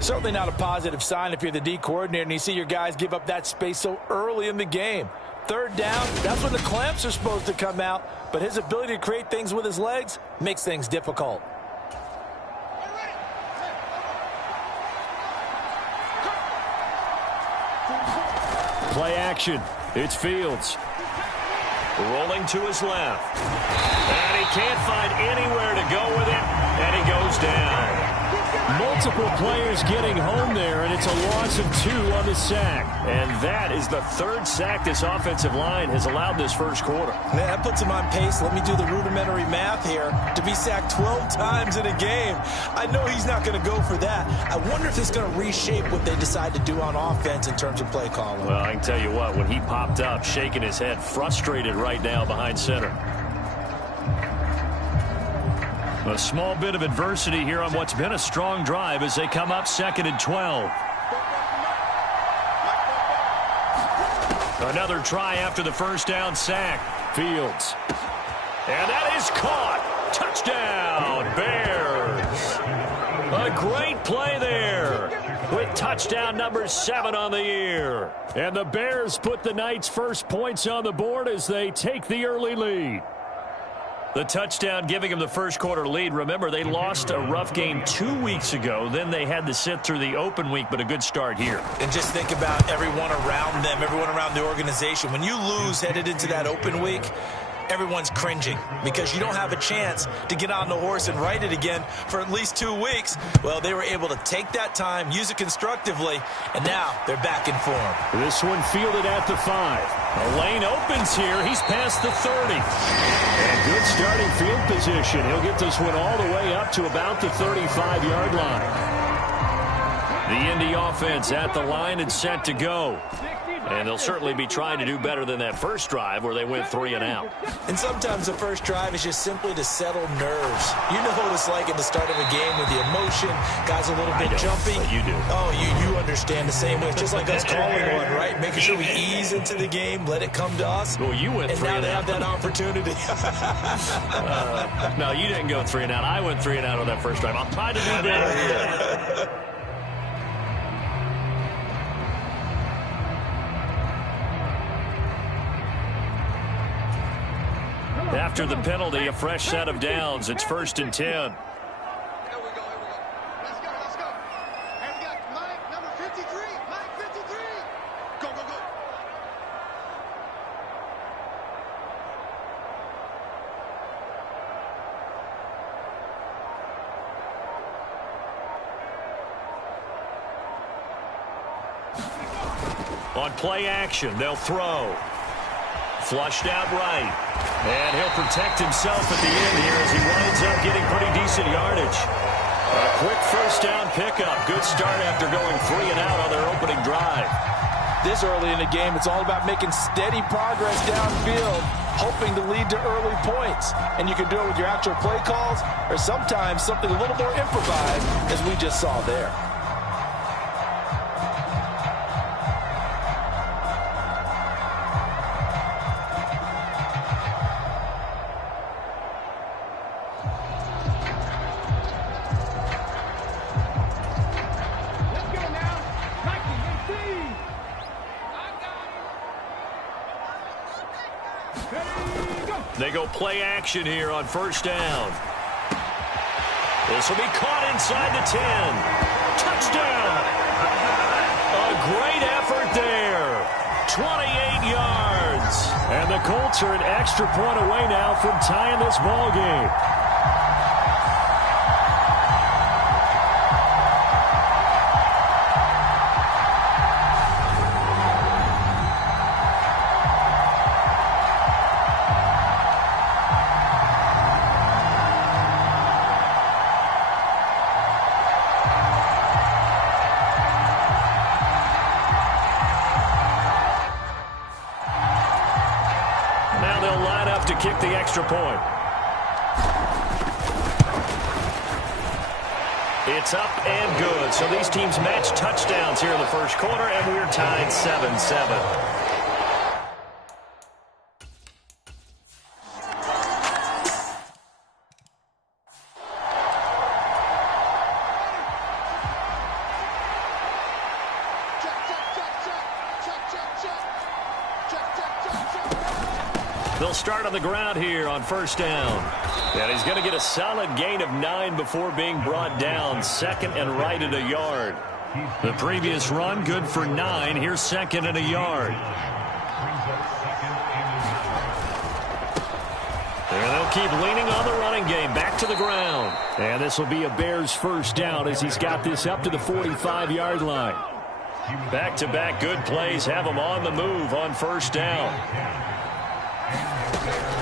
Certainly not a positive sign if you're the D coordinator and you see your guys give up that space so early in the game. 3rd down, that's when the clamps are supposed to come out, but his ability to create things with his legs makes things difficult. Play action. It's Fields. Rolling to his left. And he can't find anywhere to go with it, and he goes down. Multiple players getting home there, and it's a loss of 2 on the sack. And that is the 3rd sack this offensive line has allowed this first quarter. Man, that puts him on pace. Let me do the rudimentary math here. To be sacked 12 times in a game, I know he's not going to go for that. I wonder if it's going to reshape what they decide to do on offense in terms of play calling. Well, I can tell you what, when he popped up, shaking his head, frustrated right now behind center. A small bit of adversity here on what's been a strong drive as they come up 2nd and 12. Another try after the 1st down sack. Fields. And that is caught. Touchdown, Bears. A great play there with touchdown number 7 on the year. And the Bears put the Knights' first points on the board as they take the early lead. The touchdown giving them the first quarter lead. Remember, they lost a rough game 2 weeks ago. Then they had to sit through the open week, but a good start here. And just think about everyone around them, everyone around the organization. When you lose headed into that open week, everyone's cringing because you don't have a chance to get on the horse and ride it again for at least 2 weeks. Well, they were able to take that time, use it constructively, and now they're back in form. This one fielded at the 5. The lane opens here. He's past the 30. And good starting field position. He'll get this one all the way up to about the 35-yard line. The Indy offense at the line and set to go. And they'll certainly be trying to do better than that first drive where they went 3 and out. And sometimes the first drive is just simply to settle nerves. You know what it's like at the start of a game with the emotion, guys a little bit jumpy. You do. Oh, you understand the same way. It's just like us calling one, right? Making sure we ease into the game, let it come to us. Well, you went 3 and out. And now they have that opportunity. No, you didn't go 3 and out. I went 3 and out on that first drive. I'll try to do better here. After the penalty, a fresh set of downs. It's 1st and 10. Here we go. Let's go. And we got Mike, number 53. Mike, 53. Go. On play action, they'll throw. Flushed out right. And he'll protect himself at the end here as he winds up getting pretty decent yardage. A quick first down pickup. Good start after going 3 and out on their opening drive. This early in the game, it's all about making steady progress downfield, hoping to lead to early points. And you can do it with your actual play calls or sometimes something a little more improvised, as we just saw there. They go play action here on first down. This will be caught inside the 10. Touchdown! A great effort there. 28 yards. And the Colts are an extra point away now from tying this ball game. To kick the extra point. It's up and good. So these teams match touchdowns here in the first quarter, and we're tied 7-7. They'll start on the ground here on first down. And he's going to get a solid gain of 9 before being brought down. Second and right at a yard. The previous run, good for 9. Here's second and a yard. And they'll keep leaning on the running game. Back to the ground. And this will be a Bears first down as he's got this up to the 45-yard line. Back-to-back good plays have him on the move on first down.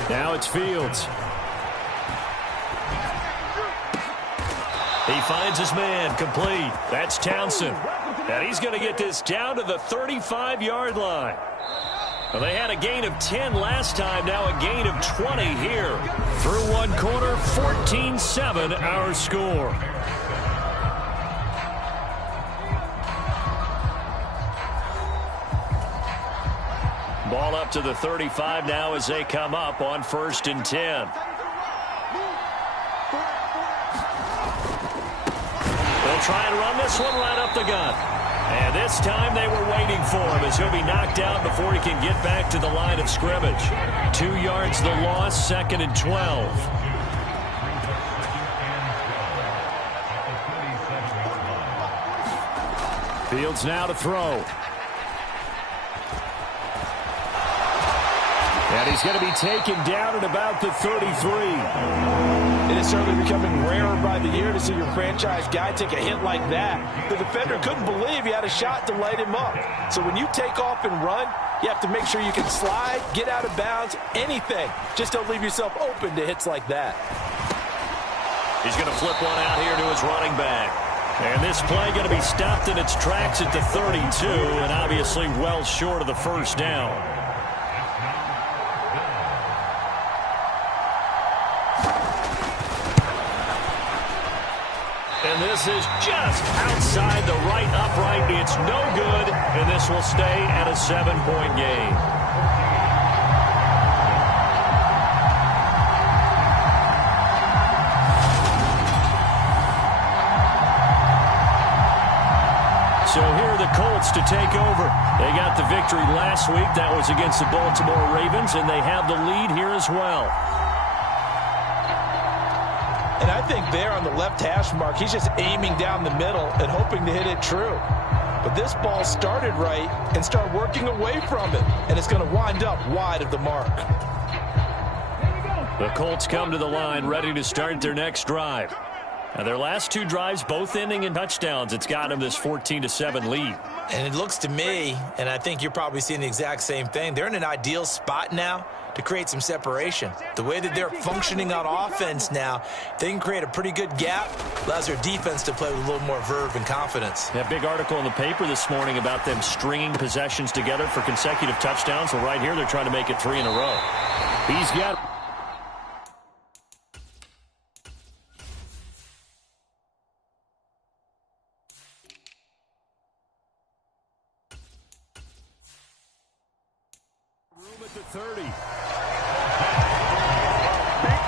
Now it's Fields. He finds his man, complete. That's Townsend. And he's going to get this down to the 35-yard line. Well, they had a gain of 10 last time, now a gain of 20 here. Through one quarter, 14-7 our score. Ball up to the 35 now as they come up on first and 10. They'll try and run this one right up the gut. And this time they were waiting for him as he'll be knocked out before he can get back to the line of scrimmage. 2 yards the loss, second and 12. Fields now to throw. And he's going to be taken down at about the 33. It is certainly becoming rarer by the year to see your franchise guy take a hit like that. The defender couldn't believe he had a shot to light him up. So when you take off and run, you have to make sure you can slide, get out of bounds, anything. Just don't leave yourself open to hits like that. He's going to flip one out here to his running back. And this play going to be stopped in its tracks at the 32, and obviously well short of the first down. And this is just outside the right upright. It's no good, and this will stay at a 7-point game. So here are the Colts to take over. They got the victory last week. That was against the Baltimore Ravens, and they have the lead here as well. And I think there on the left hash mark, he's just aiming down the middle and hoping to hit it true. But this ball started right and start working away from it. And it's going to wind up wide of the mark. The Colts come to the line ready to start their next drive. Now their last 2 drives both ending in touchdowns. It's got them this 14-7 lead. And it looks to me, and I think you're probably seeing the exact same thing, they're in an ideal spot now to create some separation. The way that they're functioning on offense now, they can create a pretty good gap, allows their defense to play with a little more verve and confidence. That big article in the paper this morning about them stringing possessions together for consecutive touchdowns. Well, right here, they're trying to make it 3 in a row. He's got...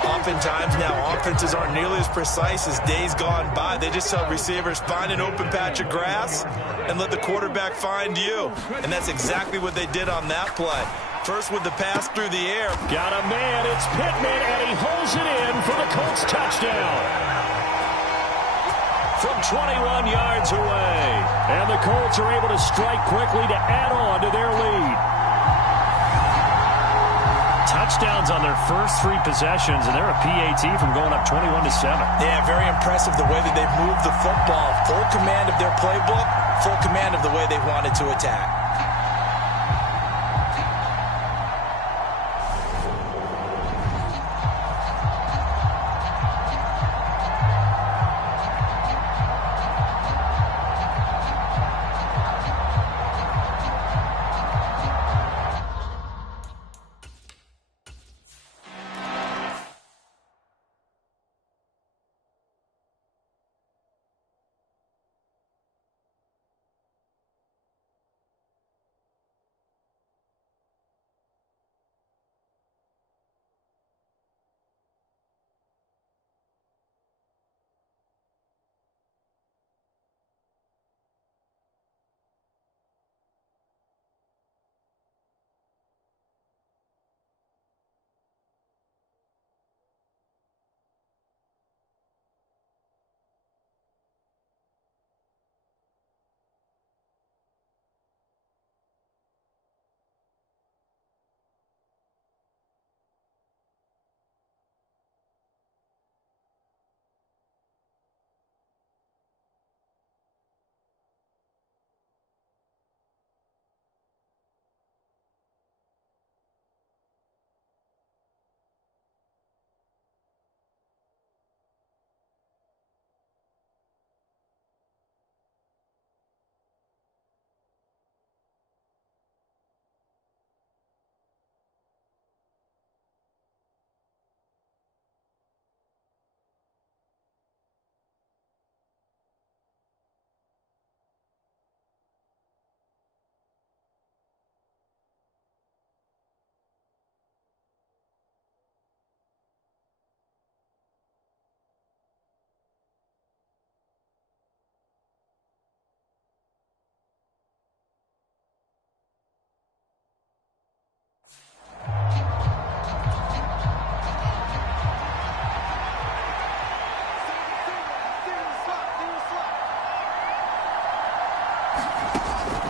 Oftentimes now offenses aren't nearly as precise as days gone by. They just tell receivers, find an open patch of grass and let the quarterback find you. And that's exactly what they did on that play. First with the pass through the air. Got a man. It's Pittman, and he holds it in for the Colts touchdown. From 21 yards away. And the Colts are able to strike quickly to add on to their lead. Touchdowns on their first 3 possessions, and they're a PAT from going up 21-7. Yeah, very impressive the way that they've moved the football. Full command of their playbook, full command of the way they wanted to attack.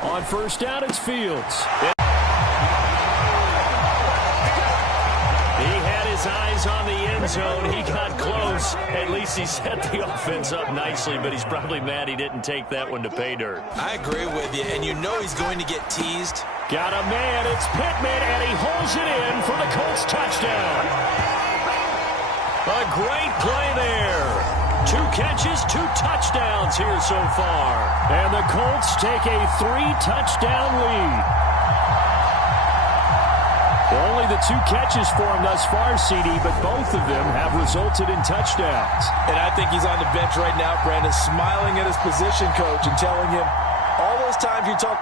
On first down, it's Fields. He had his eyes on the end zone. He got close. At least he set the offense up nicely, but he's probably mad he didn't take that one to pay dirt. I agree with you, and you know he's going to get teased. Got a man. It's Pittman, and he holds it in for the Colts touchdown. A great play there. 2 catches, 2 touchdowns here so far. And the Colts take a 3-touchdown lead. Only the 2 catches for him thus far, CD, but both of them have resulted in touchdowns. And I think he's on the bench right now, Brandon, smiling at his position coach and telling him all those times you talk.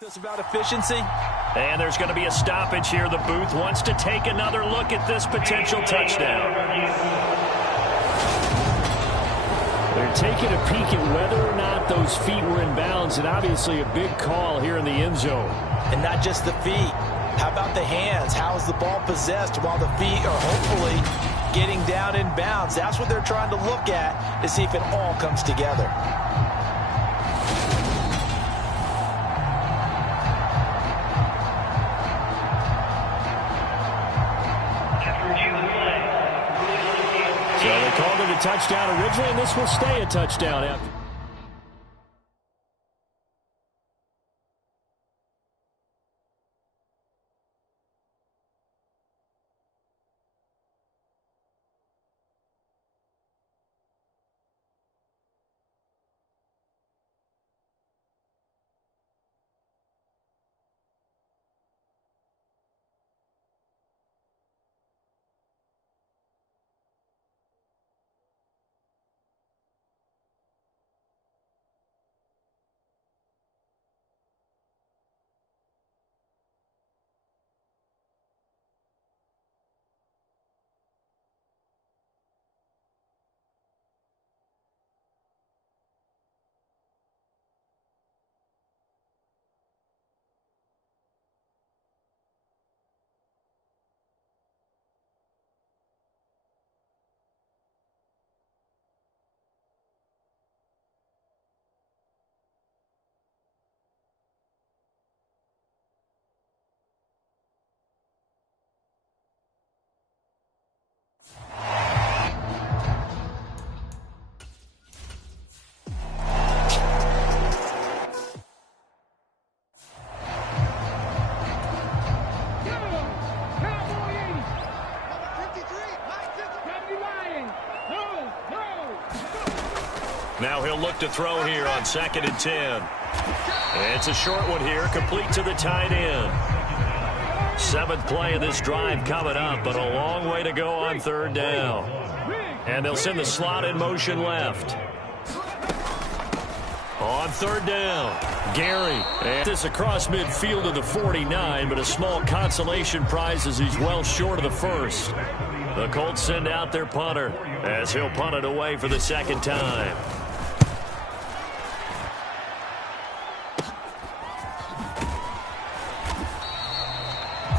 This about efficiency. And there's going to be a stoppage here. The booth wants to take another look at this potential touchdown. They're taking a peek at whether or not those feet were in bounds, and obviously a big call here in the end zone. And not just the feet. How about the hands? How is the ball possessed while the feet are hopefully getting down in bounds? That's what they're trying to look at to see if it all comes together. So they called it a touchdown originally, and this will stay a touchdown after. Now he'll look to throw here on 2nd and 10. It's a short one here, complete to the tight end. 7th play of this drive coming up, but a long way to go on 3rd down. And they'll send the slot in motion left. On 3rd down, Gary. And this across midfield of the 49, but a small consolation prize as he's well short of the first. The Colts send out their punter as he'll punt it away for the 2nd time.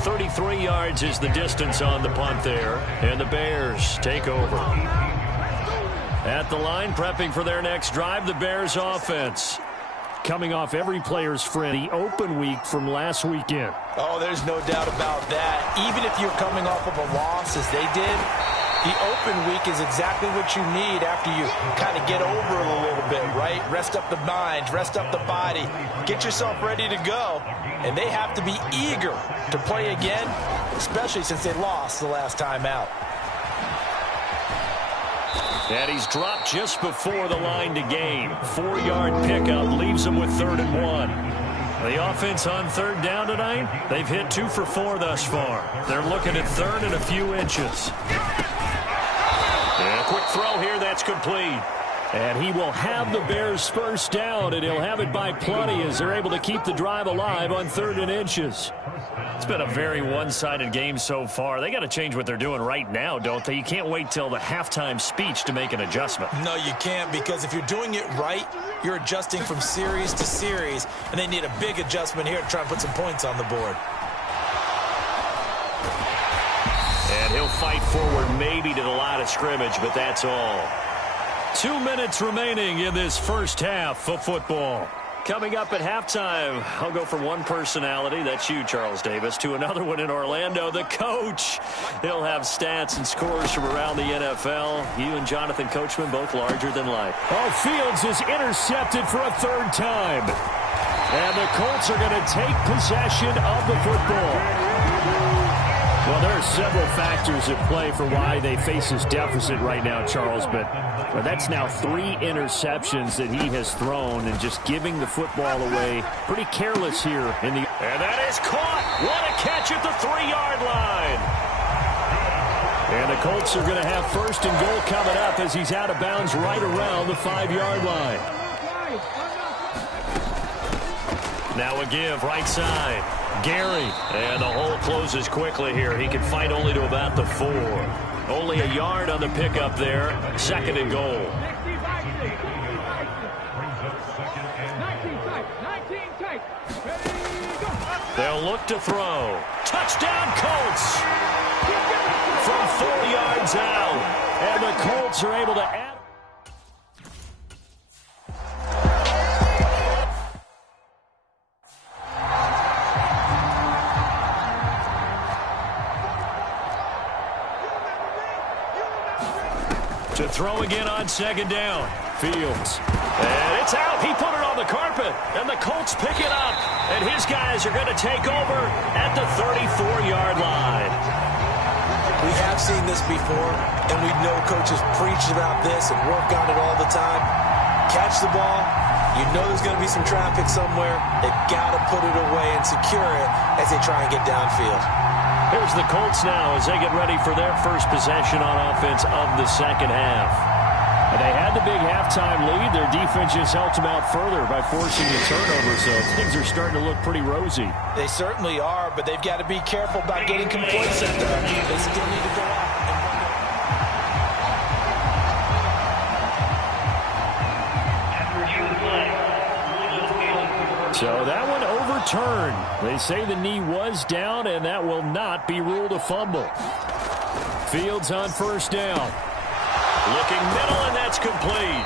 .33 yards is the distance on the punt there, and the Bears take over. At the line, prepping for their next drive, the Bears offense. Coming off every player's friend, the open week from last weekend. Oh, there's no doubt about that. Even if you're coming off of a loss as they did, the open week is exactly what you need after you kind of get over it a little bit, right? Rest up the mind, rest up the body, get yourself ready to go. And they have to be eager to play again, especially since they lost the last time out. And he's dropped just before the line to gain. 4-yard pickup leaves him with 3rd and 1. The offense on 3rd down tonight, they've hit 2 for 4 thus far. They're looking at 3rd and a few inches. And a quick throw here, that's complete. And he will have the Bears first down, and he'll have it by plenty as they're able to keep the drive alive on 3rd and inches. It's been a very one-sided game so far. They got to change what they're doing right now, don't they? You can't wait till the halftime speech to make an adjustment. No, you can't, because if you're doing it right, you're adjusting from series to series, and they need a big adjustment here to try and put some points on the board. And he'll fight forward maybe to the line of scrimmage, but that's all. 2 minutes remaining in this first half of football. Coming up at halftime, I'll go from one personality, that's you, Charles Davis, to another one in Orlando, the coach. He'll have stats and scores from around the NFL. You and Jonathan Coachman, both larger than life. Oh, Fields is intercepted for a 3rd time. And the Colts are going to take possession of the football. Well, there are several factors at play for why they face this deficit right now, Charles, but that's now 3 interceptions that he has thrown and just giving the football away. Pretty careless here in the... And that is caught. What a catch at the 3-yard line. And the Colts are going to have 1st and goal coming up as he's out of bounds right around the 5-yard line. Now a give right side. Gary. And the hole closes quickly here. He can fight only to about the 4. Only a yard on the pickup there. 2nd and goal. They'll look to throw. Touchdown, Colts! From 4 yards out. And the Colts are able to add. To throw again on 2nd down. Fields. And it's out. He put it on the carpet. And the Colts pick it up. And his guys are going to take over at the 34-yard line. We have seen this before, and we know coaches preach about this and work on it all the time. Catch the ball. You know there's going to be some traffic somewhere. They've got to put it away and secure it as they try and get downfield. Here's the Colts now as they get ready for their first possession on offense of the 2nd half. And they had the big halftime lead. Their defense just helped them out further by forcing the turnover, so things are starting to look pretty rosy. They certainly are, but they've got to be careful about getting complacent. They still need to go out and So that one overturned. They say the knee was down, and that will not be ruled a fumble. Fields on 1st down. Looking middle, and that's complete.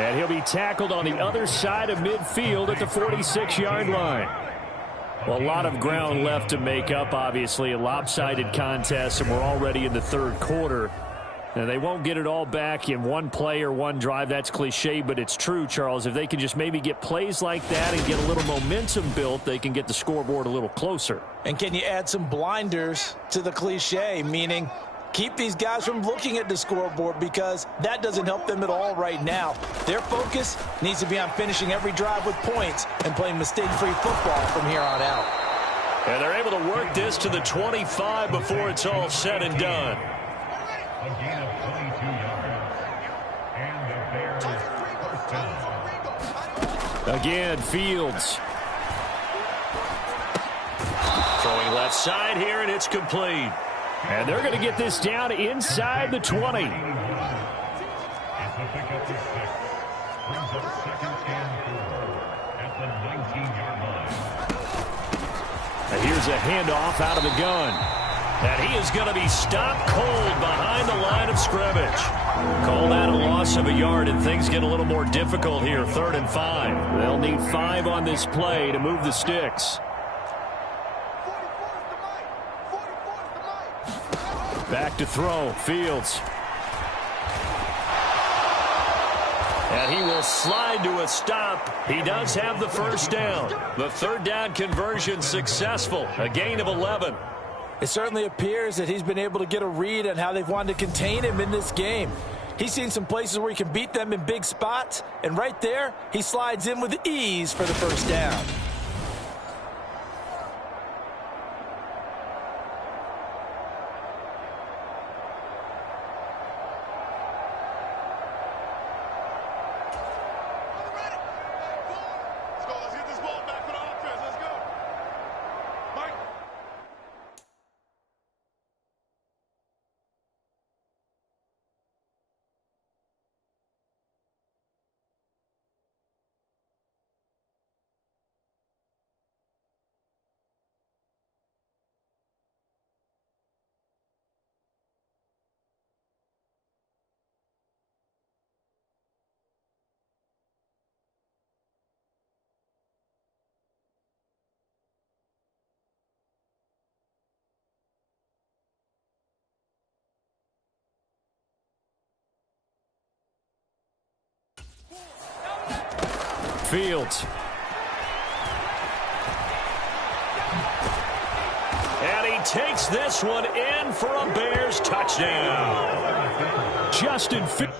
And he'll be tackled on the other side of midfield at the 46-yard line. Well, a lot of ground left to make up, obviously. A lopsided contest, and we're already in the 3rd quarter. And they won't get it all back in one play or one drive. That's cliche, but it's true, Charles. If they can just maybe get plays like that and get a little momentum built, they can get the scoreboard a little closer. And can you add some blinders to the cliche, meaning Keep these guys from looking at the scoreboard because that doesn't help them at all right now. Their focus needs to be on finishing every drive with points and playing mistake-free football from here on out. And they're able to work this to the 25 before it's all said and done. A gain of 22 yards. And the Bears first down. Again, Fields. Throwing left side here, and it's complete. And they're going to get this down inside the 20. It's a pickup of 6. Brings up 2nd and 4 at the 19-yard line. And here's a handoff out of the gun. And he is going to be stopped cold behind the line of scrimmage. Call that a loss of a yard, and things get a little more difficult here, 3rd and 5. They'll need 5 on this play to move the sticks. Back to throw, Fields. And he will slide to a stop. He does have the first down. The 3rd down conversion successful. A gain of 11. It certainly appears that he's been able to get a read on how they've wanted to contain him in this game. He's seen some places where he can beat them in big spots, and right there, he slides in with ease for the first down. Fields. And he takes this one in for a Bears touchdown. Justin Fields.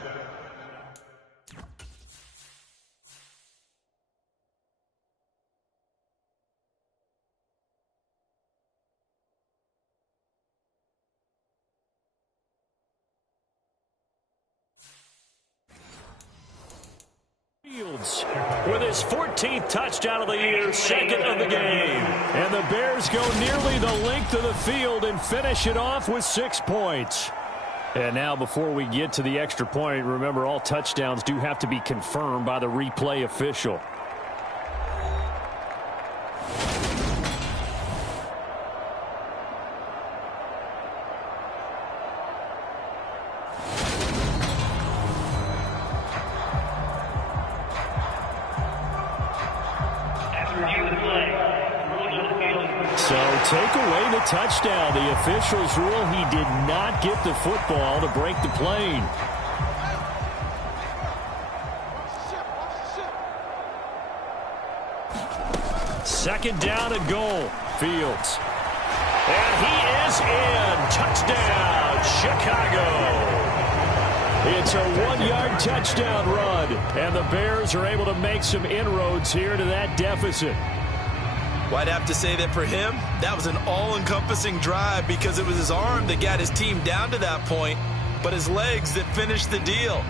With his 14th touchdown of the year, 2nd of the game. And the Bears go nearly the length of the field and finish it off with 6 points. And now before we get to the extra point, remember all touchdowns do have to be confirmed by the replay official. Take away the touchdown. The officials rule he did not get the football to break the plane. Second down and goal. Fields. And he is in. Touchdown, Chicago. It's a 1-yard touchdown run. And the Bears are able to make some inroads here to that deficit. Well, I'd have to say that for him, that was an all-encompassing drive because it was his arm that got his team down to that point, but his legs that finished the deal.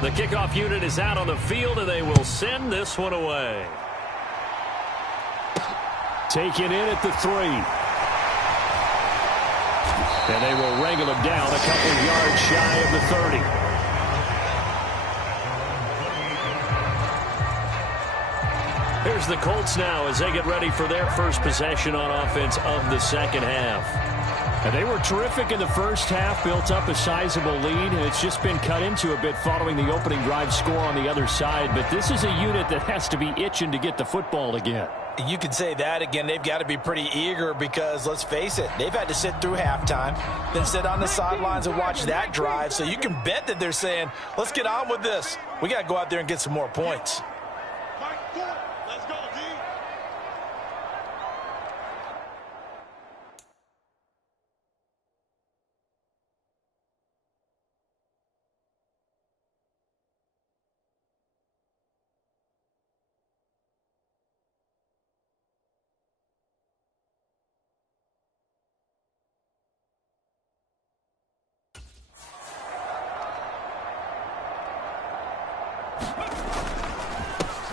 The kickoff unit is out on the field, and they will send this one away. Taken in at the 3. And they will wrangle him down a couple yards shy of the 30. Here's the Colts now as they get ready for their first possession on offense of the second half. And they were terrific in the first half, built up a sizable lead, and it's just been cut into a bit following the opening drive score on the other side. But this is a unit that has to be itching to get the football again. You could say that again. They've got to be pretty eager because, let's face it, they've had to sit through halftime, then sit on the sidelines and watch that drive. So you can bet that they're saying, let's get on with this. We got to go out there and get some more points. Let's go, D.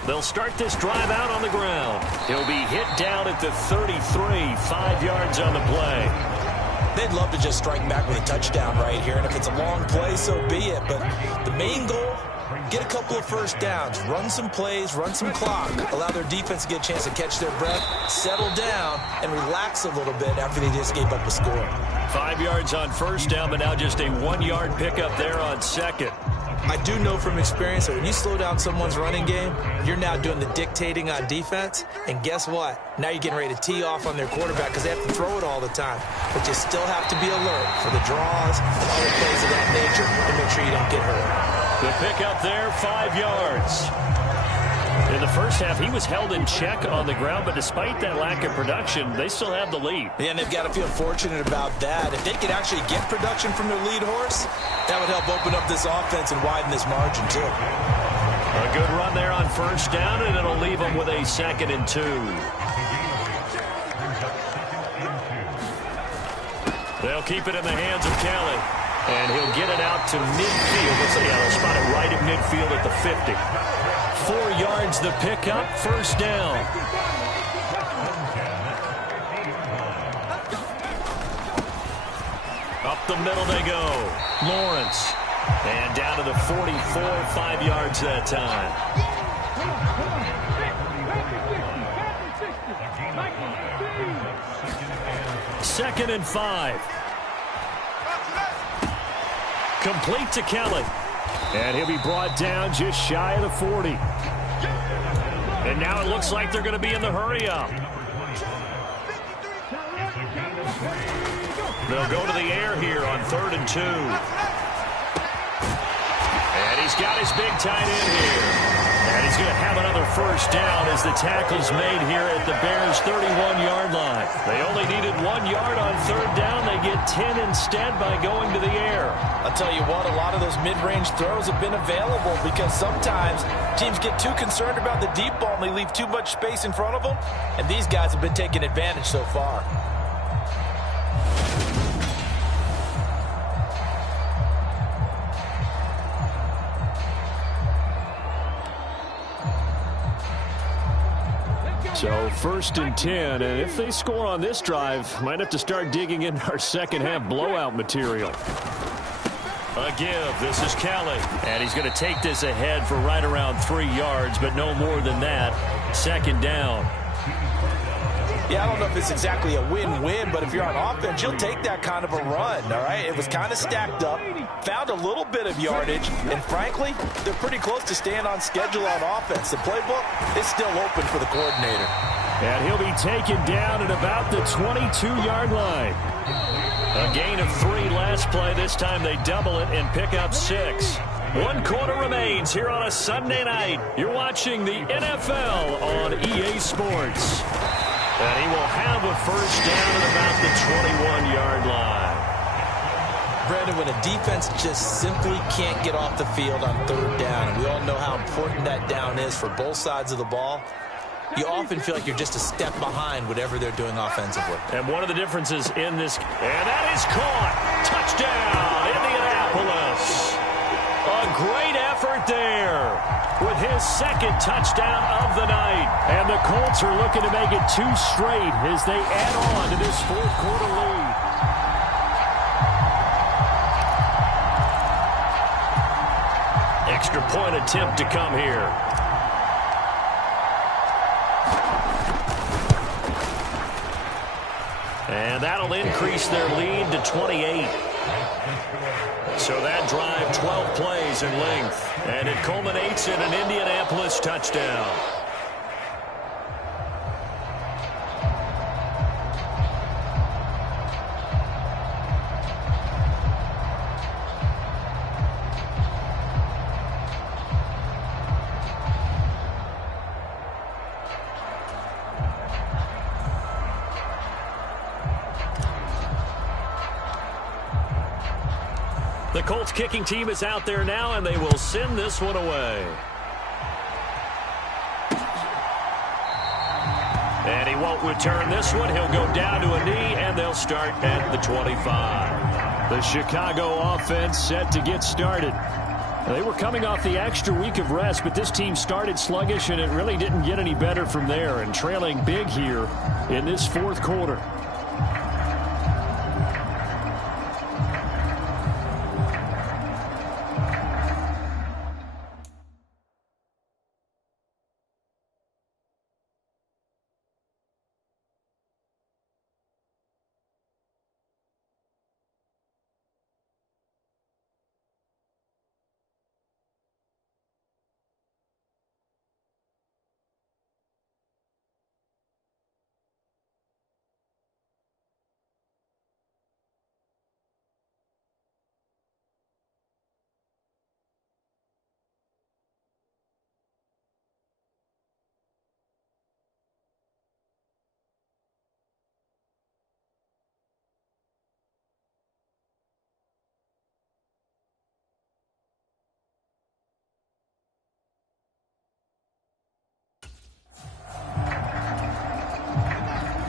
They'll start this drive out on the ground. He'll be hit down at the 33, 5 yards on the play. They'd love to just strike back with a touchdown right here, and if it's a long play, so be it. But the main goal, get a couple of first downs, run some plays, run some clock, allow their defense to get a chance to catch their breath, settle down, and relax a little bit after they just gave up a score. 5 yards on first down, but now just a 1-yard pickup there on second. I do know from experience that when you slow down someone's running game, you're now doing the dictating on defense. And guess what? Now you're getting ready to tee off on their quarterback because they have to throw it all the time. But you still have to be alert for the draws and other plays of that nature and make sure you don't get hurt. The pickup there, 5 yards. In the first half, he was held in check on the ground, but despite that lack of production, they still have the lead. Yeah, and they've got to feel fortunate about that. If they could actually get production from their lead horse, that would help open up this offense and widen this margin, too. A good run there on first down, and it'll leave them with a 2nd and 2. They'll keep it in the hands of Kelly, and he'll get it out to midfield. They'll spot it right at midfield at the 50. 4 yards the pickup, first down. Up the middle they go. Lawrence. And down to the 44, 5 yards that time. Second and 5. Complete to Kelly. And he'll be brought down just shy of the 40. And now it looks like they're going to be in the hurry-up. They'll go to the air here on 3rd and 2. And he's got his big tight end here. And he's going to have another first down as the tackle's made here at the Bears' 31-yard line. They only needed 1 yard on 3rd down. They get 10 instead by going to the air. I'll tell you what, a lot of those mid-range throws have been available because sometimes teams get too concerned about the deep ball and they leave too much space in front of them. And these guys have been taking advantage so far. So 1st and 10, and if they score on this drive, might have to start digging into our second half blowout material. A give. This is Kelly. And he's going to take this ahead for right around 3 yards, but no more than that. 2nd down. Yeah, I don't know if it's exactly a win-win, but if you're on offense, you'll take that kind of a run, all right? It was kind of stacked up, found a little bit of yardage, and frankly, they're pretty close to staying on schedule on offense. The playbook is still open for the coordinator. And he'll be taken down at about the 22-yard line. A gain of 3 last play. This time they double it and pick up 6. 1 quarter remains here on a Sunday night. You're watching the NFL on EA Sports. And he will have a first down at about the 21-yard line. Brandon, when a defense just simply can't get off the field on 3rd down, and we all know how important that down is for both sides of the ball, you often feel like you're just a step behind whatever they're doing offensively. And one of the differences in this, and that is caught. Touchdown, Indianapolis. A great effort there with his 2nd touchdown of the night. And the Colts are looking to make it 2 straight as they add on to this 4th quarter lead. Extra point attempt to come here. And that'll increase their lead to 28. So that drive, 12 plays in length. And it culminates in an Indianapolis touchdown. The Colts kicking team is out there now, and they will send this one away. And he won't return this one. He'll go down to a knee, and they'll start at the 25. The Chicago offense set to get started. They were coming off the extra week of rest, but this team started sluggish, and it really didn't get any better from there, and trailing big here in this fourth quarter.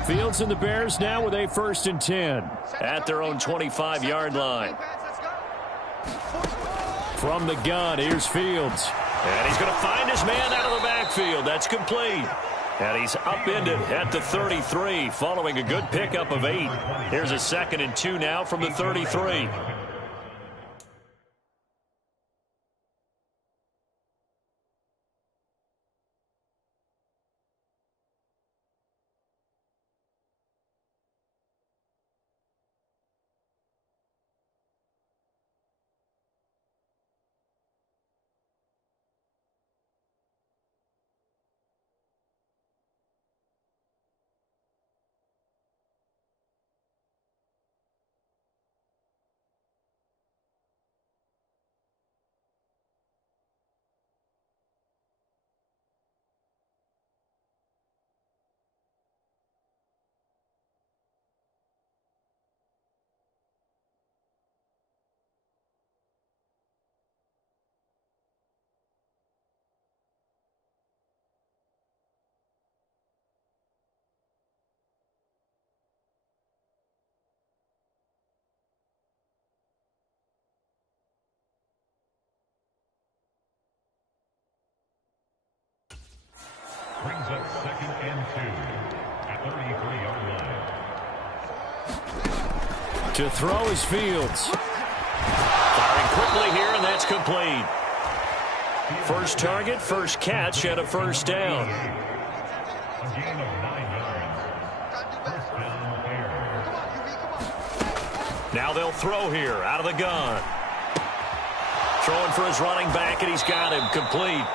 Fields and the Bears now with a 1st and 10 at their own 25-yard line. From the gun, here's Fields. And he's going to find his man out of the backfield. That's complete. And he's upended at the 33 following a good pickup of 8. Here's a 2nd and 2 now from the 33. Brings up 2nd and 2 at 33-yard line. To throw is Fields. Firing quickly here, and that's complete. First target, first catch, and a 1st down. A gain of 9 yards. 1st down, Bears. Now they'll throw here out of the gun. Throwing for his running back, and he's got him complete.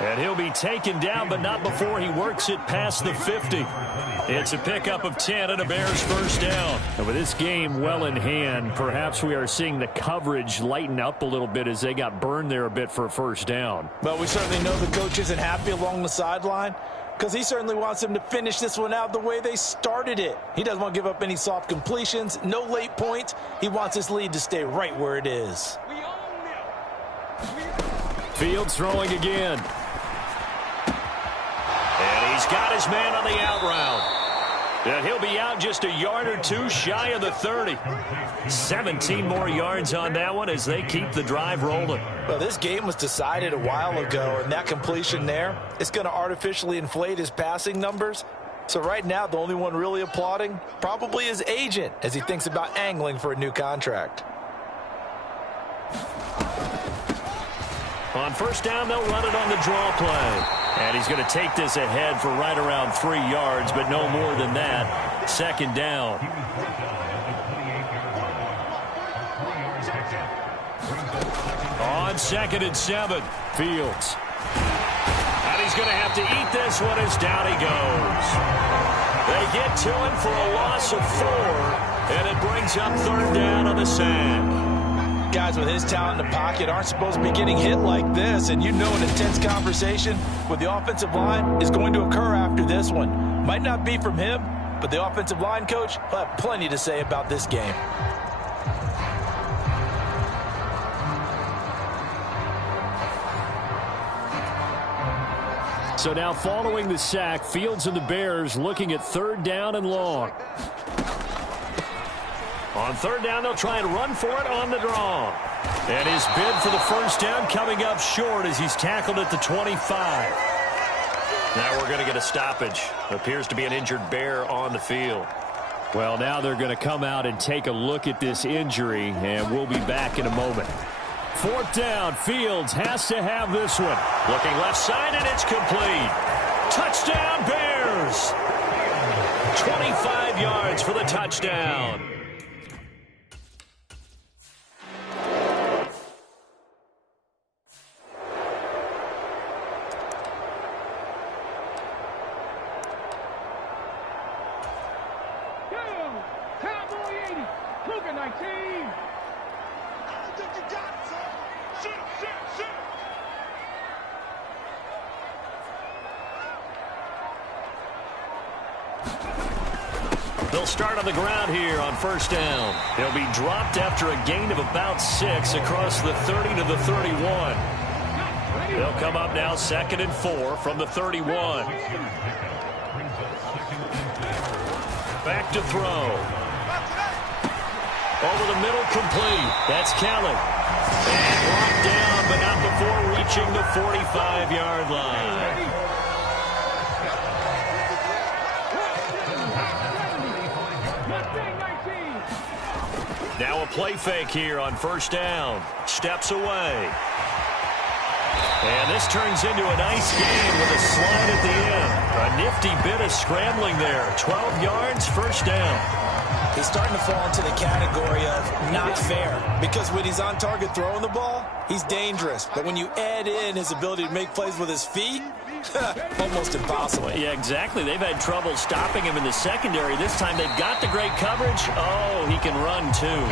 And he'll be taken down, but not before he works it past the 50. It's a pickup of 10 and a Bears 1st down. And with this game well in hand, perhaps we are seeing the coverage lighten up a little bit as they got burned there a bit for a 1st down. But we certainly know the coach isn't happy along the sideline because he certainly wants them to finish this one out the way they started it. He doesn't want to give up any soft completions, no late points. He wants his lead to stay right where it is. Fields throwing again. And he's got his man on the out route. And he'll be out just a yard or 2 shy of the 30. 17 more yards on that one as they keep the drive rolling. Well, this game was decided a while ago, and that completion there is going to artificially inflate his passing numbers. So right now, the only one really applauding probably his agent as he thinks about angling for a new contract. On 1st down, they'll run it on the draw play. And he's going to take this ahead for right around 3 yards, but no more than that. 2nd down. On 2nd and 7, Fields. And he's going to have to eat this one as down he goes. They get to him for a loss of 4, and it brings up 3rd down on the sack. Guys with his talent in the pocket aren't supposed to be getting hit like this, and you know an intense conversation with the offensive line is going to occur after this one. Might not be from him, but the offensive line coach will have plenty to say about this game. So now following the sack, Fields and the Bears looking at 3rd down and long. On 3rd down, they'll try and run for it on the draw. And his bid for the 1st down coming up short as he's tackled at the 25. Now we're going to get a stoppage. Appears to be an injured Bear on the field. Well, now they're going to come out and take a look at this injury, and we'll be back in a moment. 4th down, Fields has to have this one. Looking left side, and it's complete. Touchdown, Bears! 25 yards for the touchdown. They'll start on the ground here on 1st down. He'll be dropped after a gain of about 6 across the 30 to the 31. They'll come up now 2nd and 4 from the 31. Back to throw. Over the middle, complete. That's Kelly. And brought down, but not before reaching the 45-yard line. Now a play fake here on 1st down. Steps away. And this turns into a nice game with a slide at the end. A nifty bit of scrambling there. 12 yards, 1st down. He's starting to fall into the category of not fair, because when he's on target throwing the ball, he's dangerous. But when you add in his ability to make plays with his feet, almost impossible. Yeah, exactly. They've had trouble stopping him in the secondary. This time they've got the great coverage. Oh, he can run too.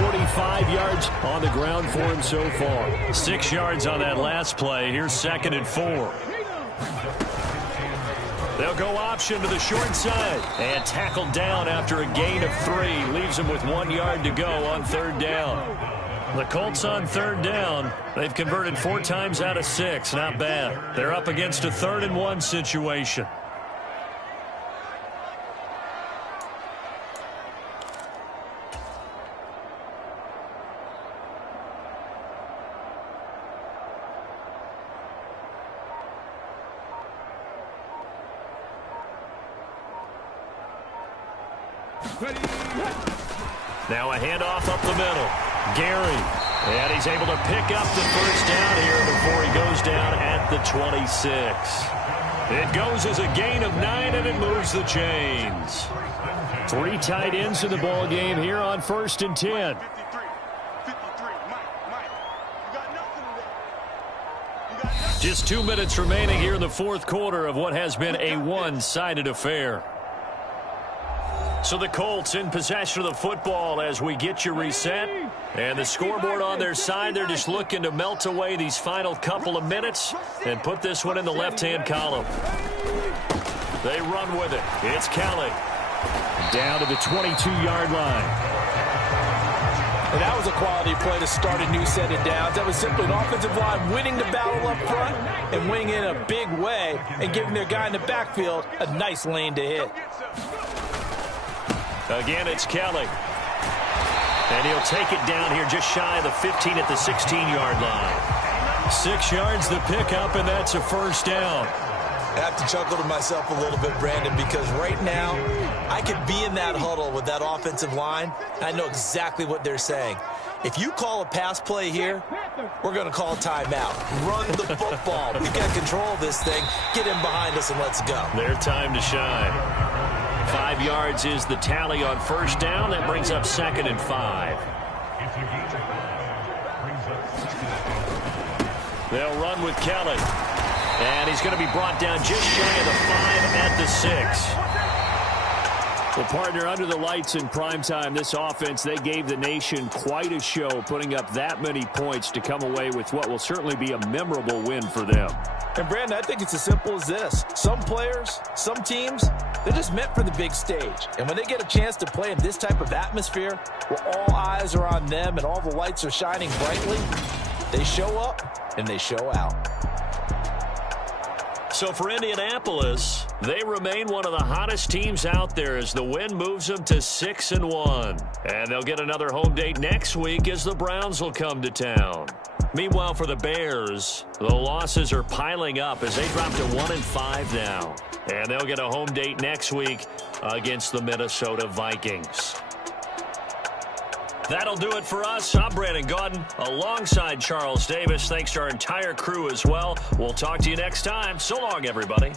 45 yards on the ground for him so far. 6 yards on that last play. Here's 2nd and 4. They'll go option to the short side. And tackled down after a gain of 3. Leaves him with 1 yard to go on 3rd down. The Colts on 3rd down. They've converted 4 times out of 6. Not bad. They're up against a 3rd and 1 situation. Now a handoff up the middle. Gary. And he's able to pick up the 1st down here before he goes down at the 26. It goes as a gain of 9, and it moves the chains. 3 tight ends in the ball game here on 1st and 10. Just 2 minutes remaining here in the 4th quarter of what has been a one-sided affair. So the Colts in possession of the football as we get you reset. And the scoreboard on their side, they're just looking to melt away these final couple of minutes and put this one in the left-hand column. They run with it. It's Kelly. Down to the 22-yard line. And that was a quality play to start a new set of downs. That was simply an offensive line winning the battle up front and winning in a big way and giving their guy in the backfield a nice lane to hit. Again, it's Kelly. And he'll take it down here just shy of the 15 at the 16-yard line. 6 yards the pickup, and that's a 1st down. I have to chuckle to myself a little bit, Brandon, because right now I could be in that huddle with that offensive line, and I know exactly what they're saying. If you call a pass play here, we're going to call a timeout. Run the football. We've got control of this thing. Get in behind us and let's go. Their time to shine. 5 yards is the tally on 1st down. That brings up 2nd and 5. They'll run with Kelly. And he's going to be brought down just shy of the 5 at the 6. Well, partner, under the lights in primetime, this offense, they gave the nation quite a show, putting up that many points to come away with what will certainly be a memorable win for them. And, Brandon, I think it's as simple as this. Some players, some teams, they're just meant for the big stage. And when they get a chance to play in this type of atmosphere, where all eyes are on them and all the lights are shining brightly, they show up and they show out. So for Indianapolis, they remain one of the hottest teams out there as the win moves them to 6-1. And they'll get another home date next week as the Browns will come to town. Meanwhile, for the Bears, the losses are piling up as they drop to 1-5 now. And they'll get a home date next week against the Minnesota Vikings. That'll do it for us. I'm Brandon Gaudin alongside Charles Davis. Thanks to our entire crew as well. We'll talk to you next time. So long, everybody.